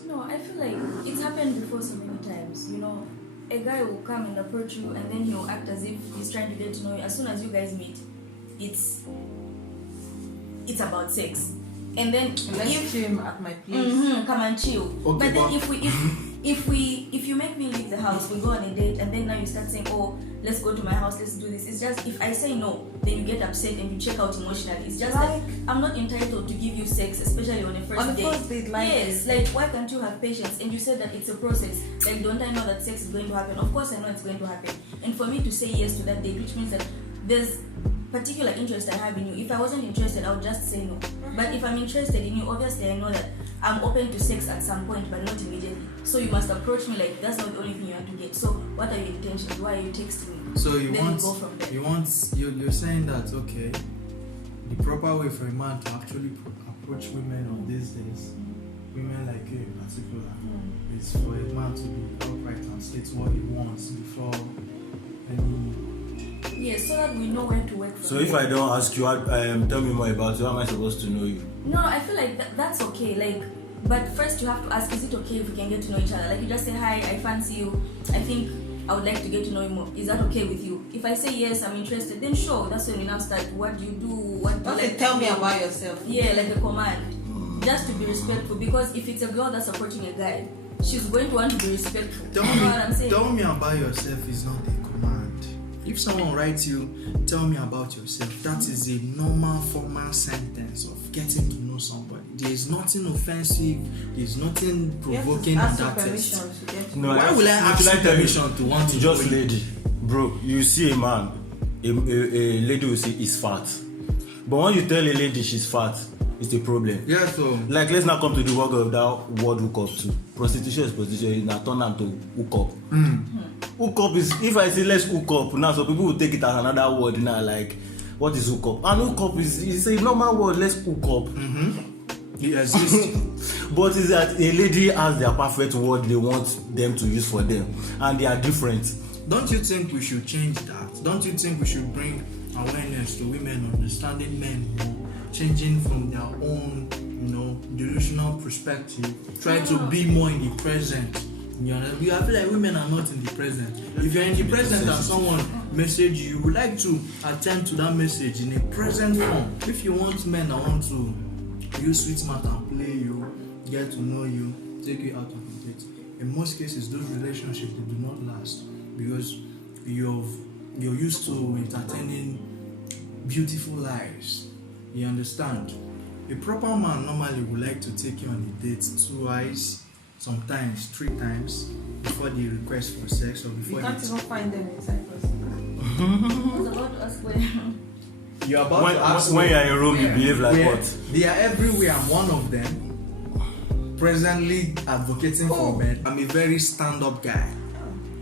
No, I feel like it's happened before so many times. A guy will come and approach you, and then he'll act as if he's trying to get to know you. As soon as you guys meet, it's about sex. And then Let's chill at my place. Come and chill. Okay, but then if you make me leave the house, we go on a date, and then now you start saying, oh, let's go to my house, let's do this. It's just, if I say no, then you get upset and you check out emotionally. It's just that I'm not entitled to give you sex, especially on a first date. First date, yes, like why can't you have patience? And you said that it's a process. Like, don't I know that sex is going to happen? Of course I know it's going to happen. And for me to say yes to that date, which means that there's particular interest I have in you. If I wasn't interested, I would just say no. But if I'm interested in you, obviously I know that I'm open to sex at some point, but not immediately. So you must approach me like that's not the only thing you have to get. So what are your intentions? Why are you texting me? So you're saying that okay, the proper way for a man to actually approach women on these days, women like you in particular, is for a man to be upright and state what he wants before any. Yes, so that we know where to work from. So if I don't ask you, tell me more about you, how am I supposed to know you? No, I feel like that's okay. Like, but first you have to ask, is it okay if we can get to know each other? Like, you just say, hi, I fancy you. I think I would like to get to know you more. Is that okay with you? If I say yes, I'm interested, then sure, that's when we now start. What do you do? What do you like? Tell me about yourself. Yeah, like a command. Just to be respectful, because if it's a girl that's approaching a guy, she's going to want to be respectful. You know what I'm saying? Tell me about yourself is not a command. If someone writes you, tell me about yourself, that is a normal formal sentence of getting to know somebody. There is nothing offensive, there is nothing provoking in that text. No, Why will I ask you permission to want to just know you? lady? Bro, you see a man, a lady will say he's fat. But when you tell a lady she's fat, it's a problem. Yeah, so like let's now come to the word of that word hook up to. Prostitution is prostitution, it's not turn to hook up. Hook up is, if I say let's hook up now, so people will take it as another word now, like what is hook up? And hook up is a normal word, let's hook up. it exists. But is that a lady has their perfect word they want them to use for them, and they are different. Don't you think we should change that? Don't you think we should bring awareness to women, understanding men more, changing from their own, delusional perspective, try to be more in the present? You know, I feel like women are not in the present. If you're in the present and someone message you, you would like to attend to that message in a present form. If you want men that want to use sweet mouth and play you, get to know you, take you out on a date, in most cases those relationships they do not last because you're used to entertaining beautiful lives. You understand? A proper man normally would like to take you on a date twice, sometimes 3 times before the request for sex or before you can't even find them in Cyprus. I was about to ask where. You're about to ask when you're in Rome, you behave like where what? They are everywhere. I'm one of them. Presently advocating for men. I'm a very stand-up guy,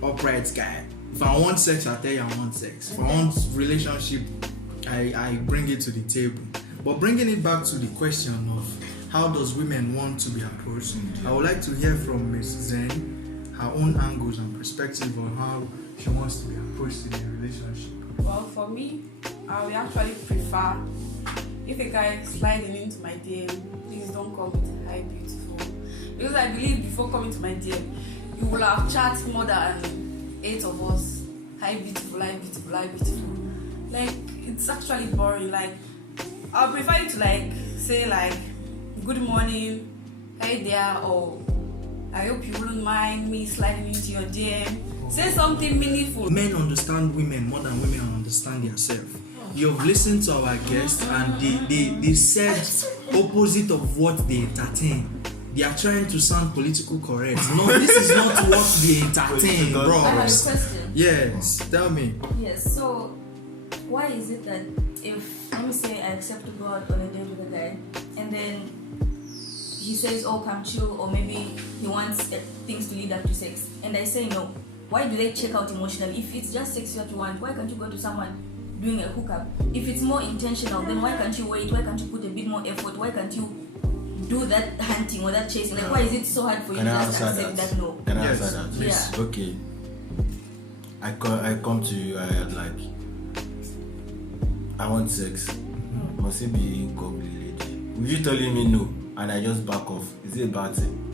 upright guy. If I want sex, I tell you I want sex. If I want relationship, I bring it to the table. But bringing it back to the question of how does women want to be approached, I would like to hear from Ms. Zen, her own angles and perspective on how she wants to be approached in a relationship. Well, for me, I would actually prefer if a guy is sliding into my DM, please don't come with hi beautiful. Because I believe before coming to my DM, you will have chat more than 8 of us. Hi beautiful, hi beautiful, hi beautiful. Like, it's actually boring. Like, I'll prefer you to say good morning, hey there, or I hope you wouldn't mind me sliding into your DM. Say something meaningful. Men understand women more than women understand themselves. You've listened to our guests and they said opposite of what they entertain. They are trying to sound political correct. No, this is not what they entertain, bro. I have a question. Yes, tell me. Yes, so why is it that if, let me say, I accept to go out on a date with a guy and then he says, oh, come chill, or maybe he wants things to lead up to sex, and I say no. Why do they check out emotionally? If it's just sex that you want, why can't you go to someone doing a hookup? If it's more intentional, then why can't you wait? Why can't you put a bit more effort? Why can't you do that hunting or that chasing? Like, why is it so hard for you to just accept that no? Can I Yes. answer that? Yes. Okay. I come to you. I had like, I want sex. Must it be goggly lady? If you telling me no and I just back off, is it a bad thing?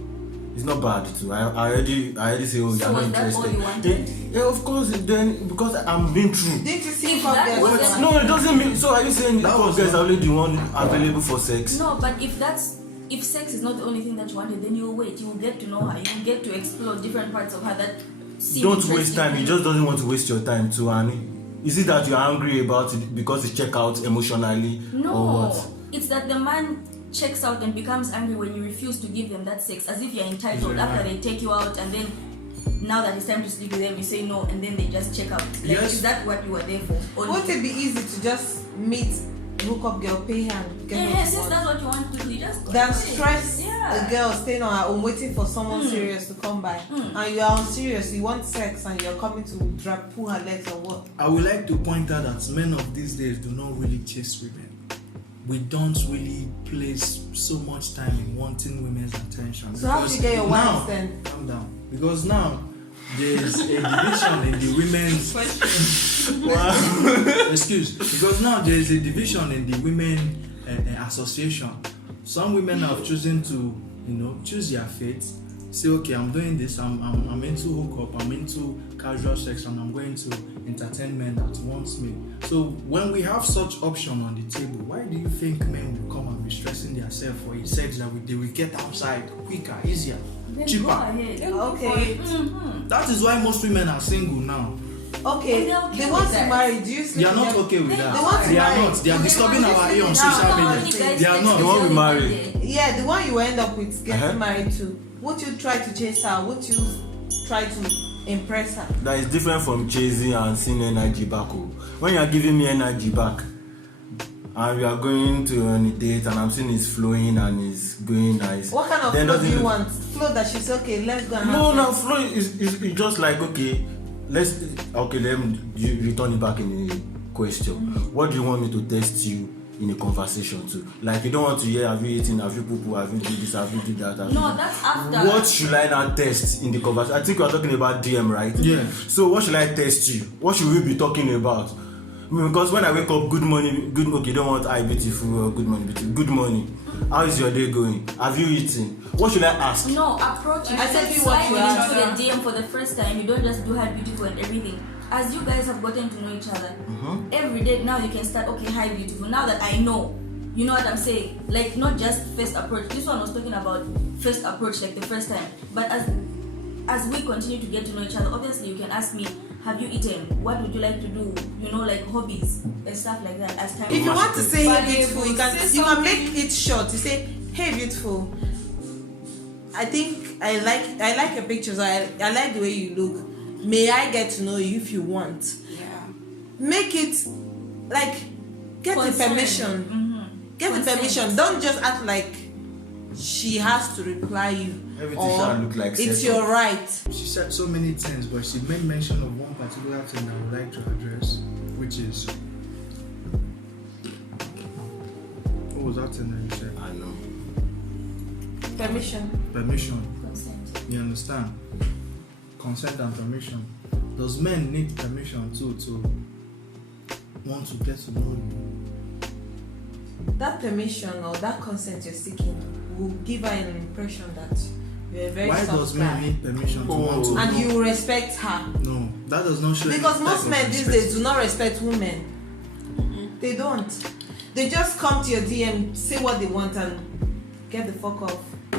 It's not bad too. I already say, oh, So you're not was that all interested. you wanted? Yeah, of course. Then because I'm being true. Didn't you see If how that girls was are- the- No, it doesn't mean. So are you saying That that was guys not- are only the one available for sex? No, but if sex is not the only thing that you wanted, then you will wait. You will get to know her. You will get to explore different parts of her that seem Don't waste interesting time. to He you. just doesn't want to waste your time too. And is it that you're angry about it because he check out emotionally or No, what? it's that the man checks out and becomes angry when you refuse to give them that sex, as if you're entitled. Yeah. After they take you out, and then now that it's time to sleep with them, you say no, and then they just check out. Like, Yes. is that what you were there for? Only? Won't it be easy to just meet, hook up girl, pay her, and get Yeah, what you since want? that's what you want to do, you just go Than away. stress Yeah. a girl staying on her own waiting for someone serious to come by, and you are unserious, you want sex, and you're coming to pull her legs or what? I would like to point out that men of these days do not really chase women. We don't really place so much time in wanting women's attention. So how do you get your now, wives then? Calm down. Because now there's a division in the women's because now there is a division in the women association. Some women have chosen to, choose their fate. Say, okay, I'm doing this. I'm into hookup. I'm into casual sex, and I'm going to entertain men that wants me. So when we have such option on the table, why do you think men will come and be stressing themselves for a sex that they will get outside quicker, easier, Then cheaper? go ahead. Okay. That is why most women are single now. Okay, And they're okay they want with to that. marry. Do you They sleep are not with them? okay with They that. want to They are marry. not. They are disturbing Now, our ear on now, social how many media. guys They are text not. The one we you marry. every day? Yeah, the one you end up with getting Uh-huh. married to. Would you try to chase her? Would you try to impress her? That is different from chasing and seeing energy back. Oh. When you are giving me energy back, and we are going to on a date, and I'm seeing it's flowing and it's going nice. What kind of then flow do doesn't you look- want? Flow that she's okay, let's go and No, have no, sex. flow is just like, okay, let me return it back in a question. What do you want me to test you in a conversation to? Like, you don't want to hear, have you eaten, have you poo, have you did this, have you did that? Have No, you... that's after. What should I now test in the conversation? I think we are talking about DM, right? Yeah. So what should I test you? What should we be talking about? I mean, because when I wake up, good morning, okay, don't want I beautiful or good morning, beautiful. Good morning. How is your day going? Have you eaten? What should I ask? No, approach. I said you slide what you asked. into the DM for the first time. You don't just do her beautiful and everything. As you guys have gotten to know each other, every day now you can start. Okay, hi beautiful. Now that I know, you know what I'm saying. Like, not just first approach. This one was talking about first approach, like the first time. But as we continue to get to know each other, obviously you can ask me, have you eaten? What would you like to do? Like hobbies and stuff like that. As time If you want to say But hey beautiful, you can say you can something. make it short. You say, hey beautiful. I think I like your pictures. I like the way you look. May I get to know you if you want? Yeah. Make it like get the Consent. permission. Get the Consent. permission. Don't just act like she has to reply you. Everything shall look like it's setup. your right. She said so many things, but she made mention of one particular thing I would like to address, which is what was that thing that you said? I know. Permission. Permission. consent. You understand? Consent and permission. Does men need permission too to want to get to know you? That permission or that consent you're seeking will give her an impression that you're a very Why soft does men guy. need permission to want to And know? you respect her. No, that does not show any Because type most of men these respect. days do not respect women. They don't. They just come to your DM, say what they want, and get the fuck off.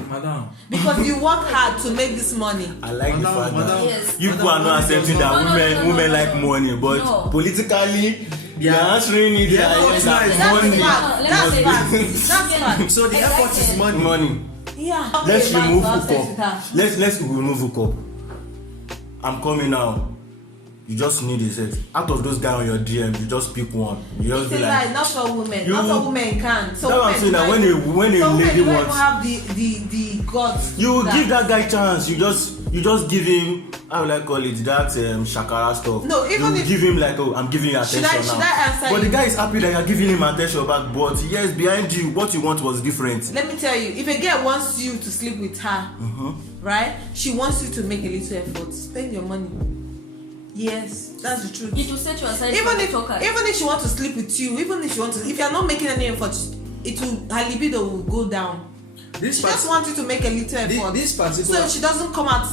Madam, Because you work hard to make this money. I like the Madam, fact madam, that Yes. you people are not accepting that No, no, women no, no, women no, like no. money, but No. politically they Yeah. are answering it. Yeah, that it's that nice. That's money. fact. Let That's me say fact. this. That's fact. so the effort is money. Money. Yeah. Let's remove hook hookup. Let's remove hookup. I'm coming now. you just need a sex. Out of those guys on your DM, you just pick one. You just It's be a like, lie, not all women. Not all women can. So that's what I'm saying. That when a some lady women don't wants, have the guts. you give that guy chance. You just give him, how will I call it, that shakara stuff. No, even you if give him like, oh, I'm giving you attention should I answer But you? the guy is happy that you're giving him attention back. But yes, behind you, what you want was different. Let me tell you, if a girl wants you to sleep with her, right? She wants you to make a little effort. Spend your money. Yes, that's the truth. It will set you aside Even from the if talkers. even if she wants to sleep with you, if you're not making any effort, her libido will go down. This She part- just wants you to make a little effort. this particular- so she doesn't come out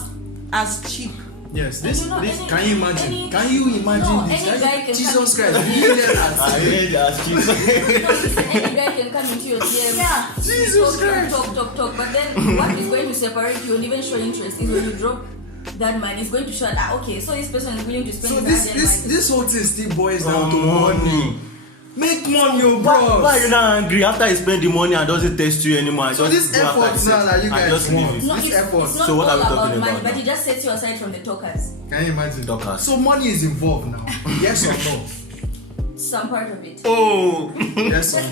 as cheap. Yes, And this, you know, this any- can you imagine? any- Can you imagine No, this? any guy can Jesus come Christ, into do you hear that? I heard that No, listen, any guy can come into your DM. Yeah. Jesus Christ. Talk. But then what is going to separate you and even show interest is when you drop that man. It's going to show that, okay, so this person is willing to spend So his this whole thing still boils down to money. money. Make money, oh Why bro. are you not angry after he spend the money and doesn't test you anymore? I So just this go after effort the now sex that you and guys just want. leave it. No, This it's effort. not So what all are we talking about money, about but now? it just sets you aside from the talkers. Can you imagine? Talkers. So money is involved now. Yes or no? Some part of it. Oh, Yes or no?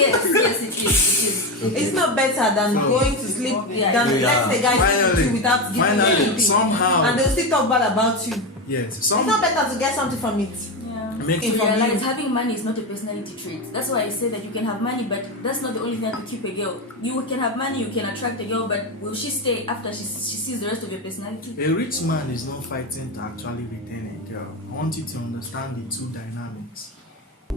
Yes, it is. It's not better than going to sleep Yeah. than Yeah. let the guy sleep with you without giving you Finally, anything. somehow. And they'll still talk bad about you. Yes. It's not better to get something from it. Yeah. Make You from realize you. having money is not a personality trait. That's why I say that you can have money, but that's not the only thing that will keep a girl. You can have money, you can attract a girl, but will she stay after she sees the rest of your personality? A rich man is not fighting to actually retain a girl. I want you to understand the two dynamics.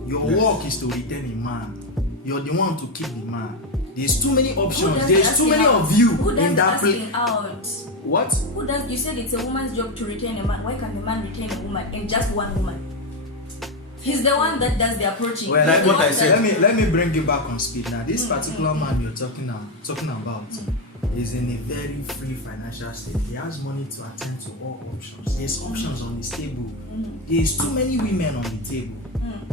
Your work is to retain a man. You're the one to keep the man. There's too many options. There's too many of you Who does in that place. asking out? What? Who does? You said it's a woman's job to retain a man. Why can't the man retain a woman and just one woman? He's the one that does the approaching. Well, He's like the what one I said. Let me bring you back on speed now. This particular man you're talking about is in a very free financial state. He has money to attend to all options. There's options on his table. There's too many women on the table.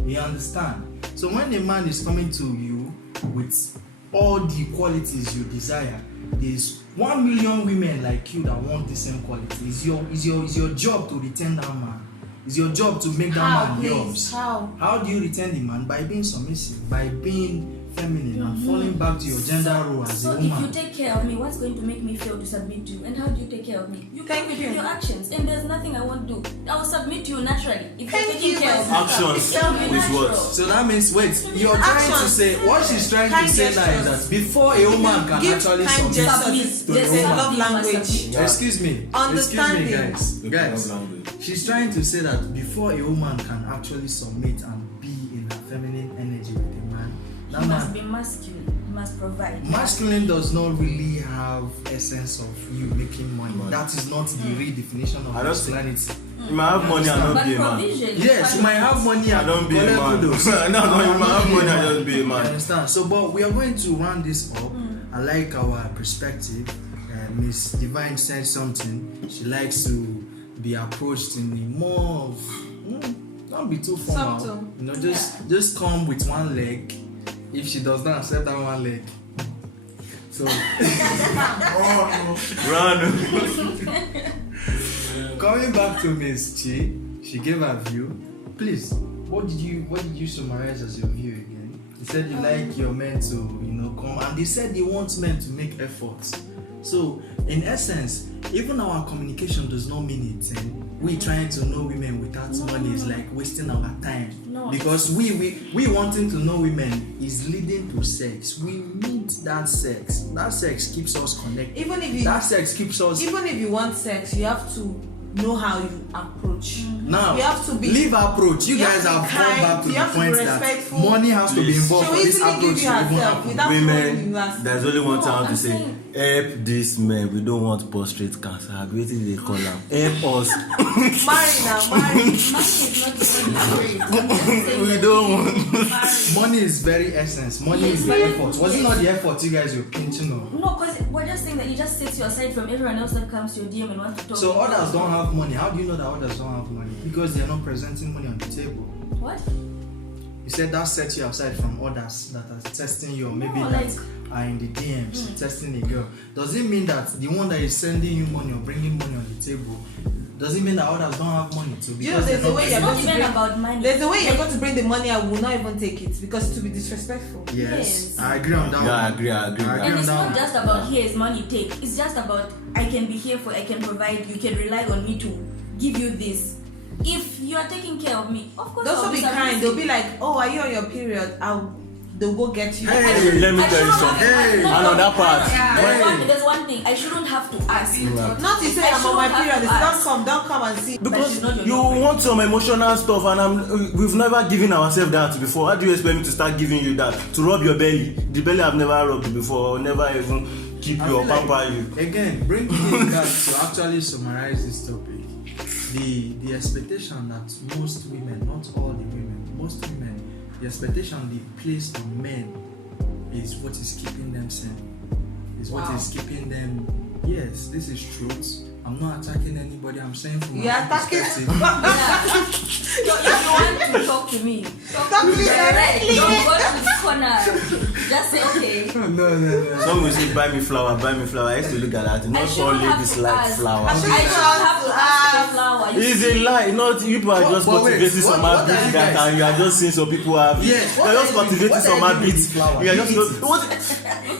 You understand? So when a man is coming to you with all the qualities you desire, there's 1 million women like you that want the same quality. It's your job to retain that man. It's your job to make that man yours. How do you retain the man? By being submissive, by being feminine and falling back to your gender role as So a if you woman. take care of me, what's going to make me fail to submit to you? And how do you take care of me? You Thank with you. your actions, and there's nothing I won't do. I will submit to you naturally. If you're Thank taking you, care of me, my actions it will be with natural. what? So that means, wait, you're trying to Actions. say, what she's trying to Kind say now is gestures. that before a woman can Give actually kind submit gestures. to There's a a woman. love language. Yeah. Excuse me, Understanding. guys. Love language. She's trying to say that before a woman can actually submit and be in her feminine energy with a man, that You must man, be masculine. You must provide. masculine does not really have essence of you making money. That is not the real definition of I don't think- masculinity. You might have money and But not be a man. provision. Yes, you might have money I and don't be a collect man. kudos. No, you might have money and just be a You man. understand? So, but we are going to round this up. I like our perspective. Miss Divine said something. She likes to be approached in a more of, don't be too formal. Subtle. You know, just come with one leg. If she does not accept that one leg, so Run. coming back to Miss Chi, she gave her view. Please, what did you summarize as your view again? You said you like your men to, come, and they said they want men to make efforts. So, in essence, even our communication does not mean it. We trying to know women without money is like wasting our time. No, Because we wanting to know women is leading to sex. We need that sex. That sex keeps us connected. Even if That sex keeps us. even if you want sex, you have to know how you approach. Now, You have to be- leave approach. You you guys have have to be gone kind, back to you the have to be point that respectful. money has to be Please. involved She'll for this easily approach give to you even herself happen. without knowing Women, you ask. there's only one No, thing I have to I'm say. saying- Help these men. We don't want prostate cancer. I'm waiting they call them. Help us. Marry now, marry. Money is not the only We don't want. Money is very essence. Money Yes, is the but- effort. Was it yes. not the effort you guys were pinching on? No, because we're just saying that it just sets you aside from everyone else that comes to your DM and wants to talk. So to you. others don't have money. How do you know that others don't have money? Because they are not presenting money on the table. What? You you said that sets you aside from others that are testing you, or maybe that are in the DMs testing a girl. Does it mean that the one that is sending you money or bringing money on the table, does it mean that others don't have money too? You know, there's a way you're It's not going to even bring, about money. there's a way you're going to bring the money. I will not even take it because to be disrespectful. Yes, Yes. I agree on that. Yeah, I one. agree. And it's down. not just about here's money, take. It's just about I can be here for, I can provide, you can rely on me to give you this. If you are taking care of me, of course They'll I'll also be submissive. kind. They'll be like, oh, are you on your period? They'll go get you. Hey, let me I tell you shouldn't something. have- Hey. no, Another part. There's one thing. I shouldn't have to ask. Not to say I I'm on my shouldn't period. have It's to don't come and see. But Because she's not your you girlfriend. want some emotional stuff, and we've never given ourselves that before. How do you expect me to start giving you that? To rub your belly? The belly I've never rubbed before, never even keep I you or feel like, pamper you. Again, bringing it back to actually summarize this topic, the expectation that most women, not all the women, most women, the expectation they place on men is what is keeping them sane. Is what is keeping them. Yes, this is truth. I'm not attacking anybody. I'm saying from You're my own attacking- perspective. Yeah. If you want to talk to me, Talk to me directly. Don't go to the corner. Just say okay. No. Some will say, buy me flower. I used to look at that. I Not all shouldn't have ladies to like ask. flower. I I shouldn't have to ask for flower. You It's see? a lie. Not people are just But wait, cultivating some what are you habits that guys- and you are just seeing some people have. Yes, They're just cultivating some habits. flower? You are just what?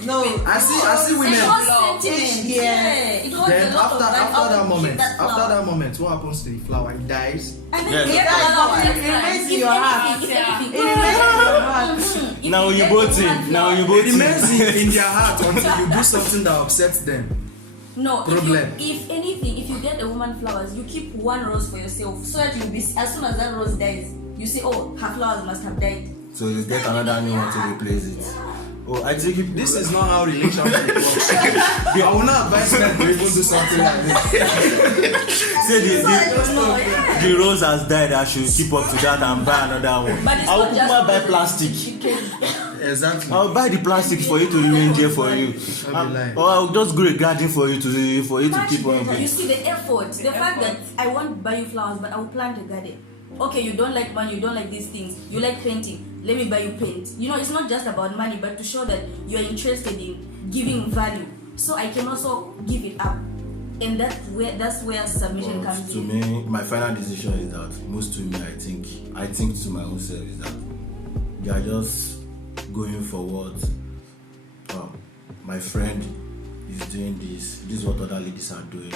No. I see It women. was sentiment. Yeah. Yeah. It was Then a lot after of that moment, what happens to the flower? It dies. And then Yes. you get It flower. remains in If your heart. anything, if anything. It remains in your heart. If Now you get both woman in. Now flower- you It both in. remains in their heart until you do something that upsets them. No, Problem. if anything, if you get a woman flowers, you keep one rose for yourself so that you'll be, as soon as that rose dies, you say, oh, her flowers must have died. So you get another new one to replace it. Oh, I think it, This is not how relationship works. I will not advise men to even do something like this. say No, yeah. the rose has died. I should keep up to that and buy another one. But it's I will not just buy roses. plastic. You can, Exactly. I'll buy the plastic for you to remain there for you. I'll be lying. Or I'll just grow a garden for you to much keep on. better. You see the effort, the fact that I won't buy you flowers, but I will plant a garden. Okay, you don't like money, you don't like these things, you like painting. Let me buy you paint. You know, it's not just about money, but to show that you are interested in giving value. So I can also give it up, and that's where submission But comes to in. me, my final decision is that most women, I think to my own self is that they are just going for what my friend is doing. This is what other ladies are doing.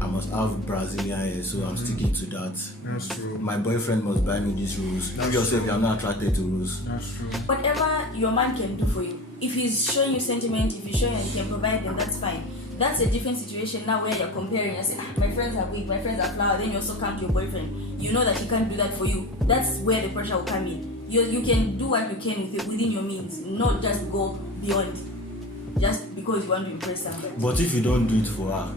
I must have Brazilian hair, so I'm sticking to that. That's true. My boyfriend must buy me these rules. You That's yourself, true. you are not attracted to rules. That's true. Whatever your man can do for you, if he's showing you sentiment, if he's showing you he can provide, then that's fine. That's a different situation now where you're comparing and saying, my friends are weak, my friends are flower, then you also come to your boyfriend. You know that he can't do that for you. That's where the pressure will come in. You can do what you can within your means, not just go beyond just because you want to impress somebody. But if you don't do it for her,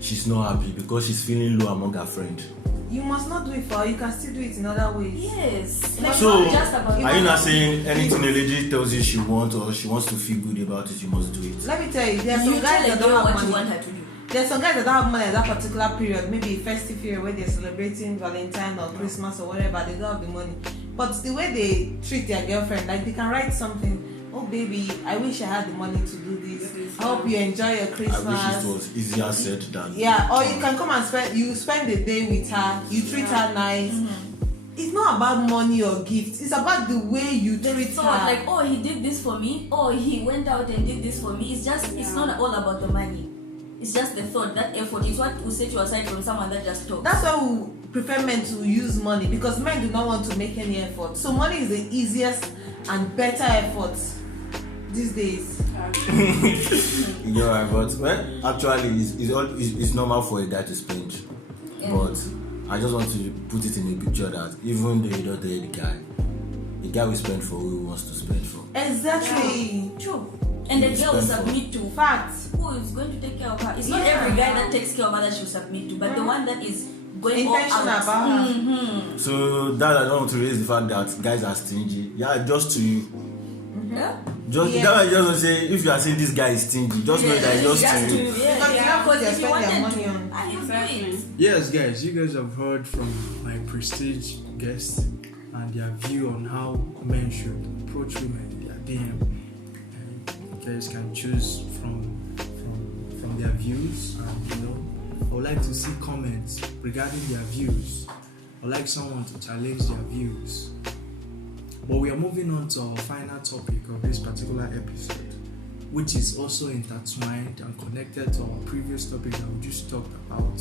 she's not happy because she's feeling low among her friends. You must not do it for her. You can still do it in other ways. Yes. Like So, not just about are you not saying anything a lady tells you she wants or she wants to feel good about it, you must do it? Let me tell you, there are you some tell guys a that girl don't what have you money. want her to do. There's some guys that don't have money at that particular period, maybe a festive period where they're celebrating Valentine or Christmas or whatever, they don't have the money. But the way they treat their girlfriend, like they can write something, oh baby, I wish I had the money to do this. I hope you enjoy your Christmas. I wish it was easier said than Yeah, or you can come and spend the day with her, you treat her nice. It's not about money or gifts, it's about the way you treat So her. like, oh, he did this for me, oh, he went out and did this for me. It's not all about the money. It's just the thought, that effort is what will set you aside from someone that just talks. That's why we prefer men to use money, because men do not want to make any effort. So money is the easiest and better effort these days. You're right, but well, actually, it's normal for a guy to spend. Yeah. But I just want to put it in a picture that even though you don't tell the guy will spend for who he wants to spend for. Exactly. True. And the girl will submit to Facts. who is going to take care of her. It's not Yeah. every guy that takes care of her that she'll submit to, but the one that is going all Intentional out. about her. So that I don't want to raise the fact that guys are stingy. Yeah, just to you. Yeah? Just Yeah. that I just want to say, if you are saying this guy is stingy, just know that it's just to you. Because you have what they If you spend their wanted money to, on. I will do it. Yes, guys, you guys have heard from my prestige guest, and their view on how men should approach women in their DM. And guys can choose from their views, and I would like to see comments regarding their views. I'd like someone to challenge their views. But we are moving on to our final topic of this particular episode, which is also intertwined and connected to our previous topic that we just talked about,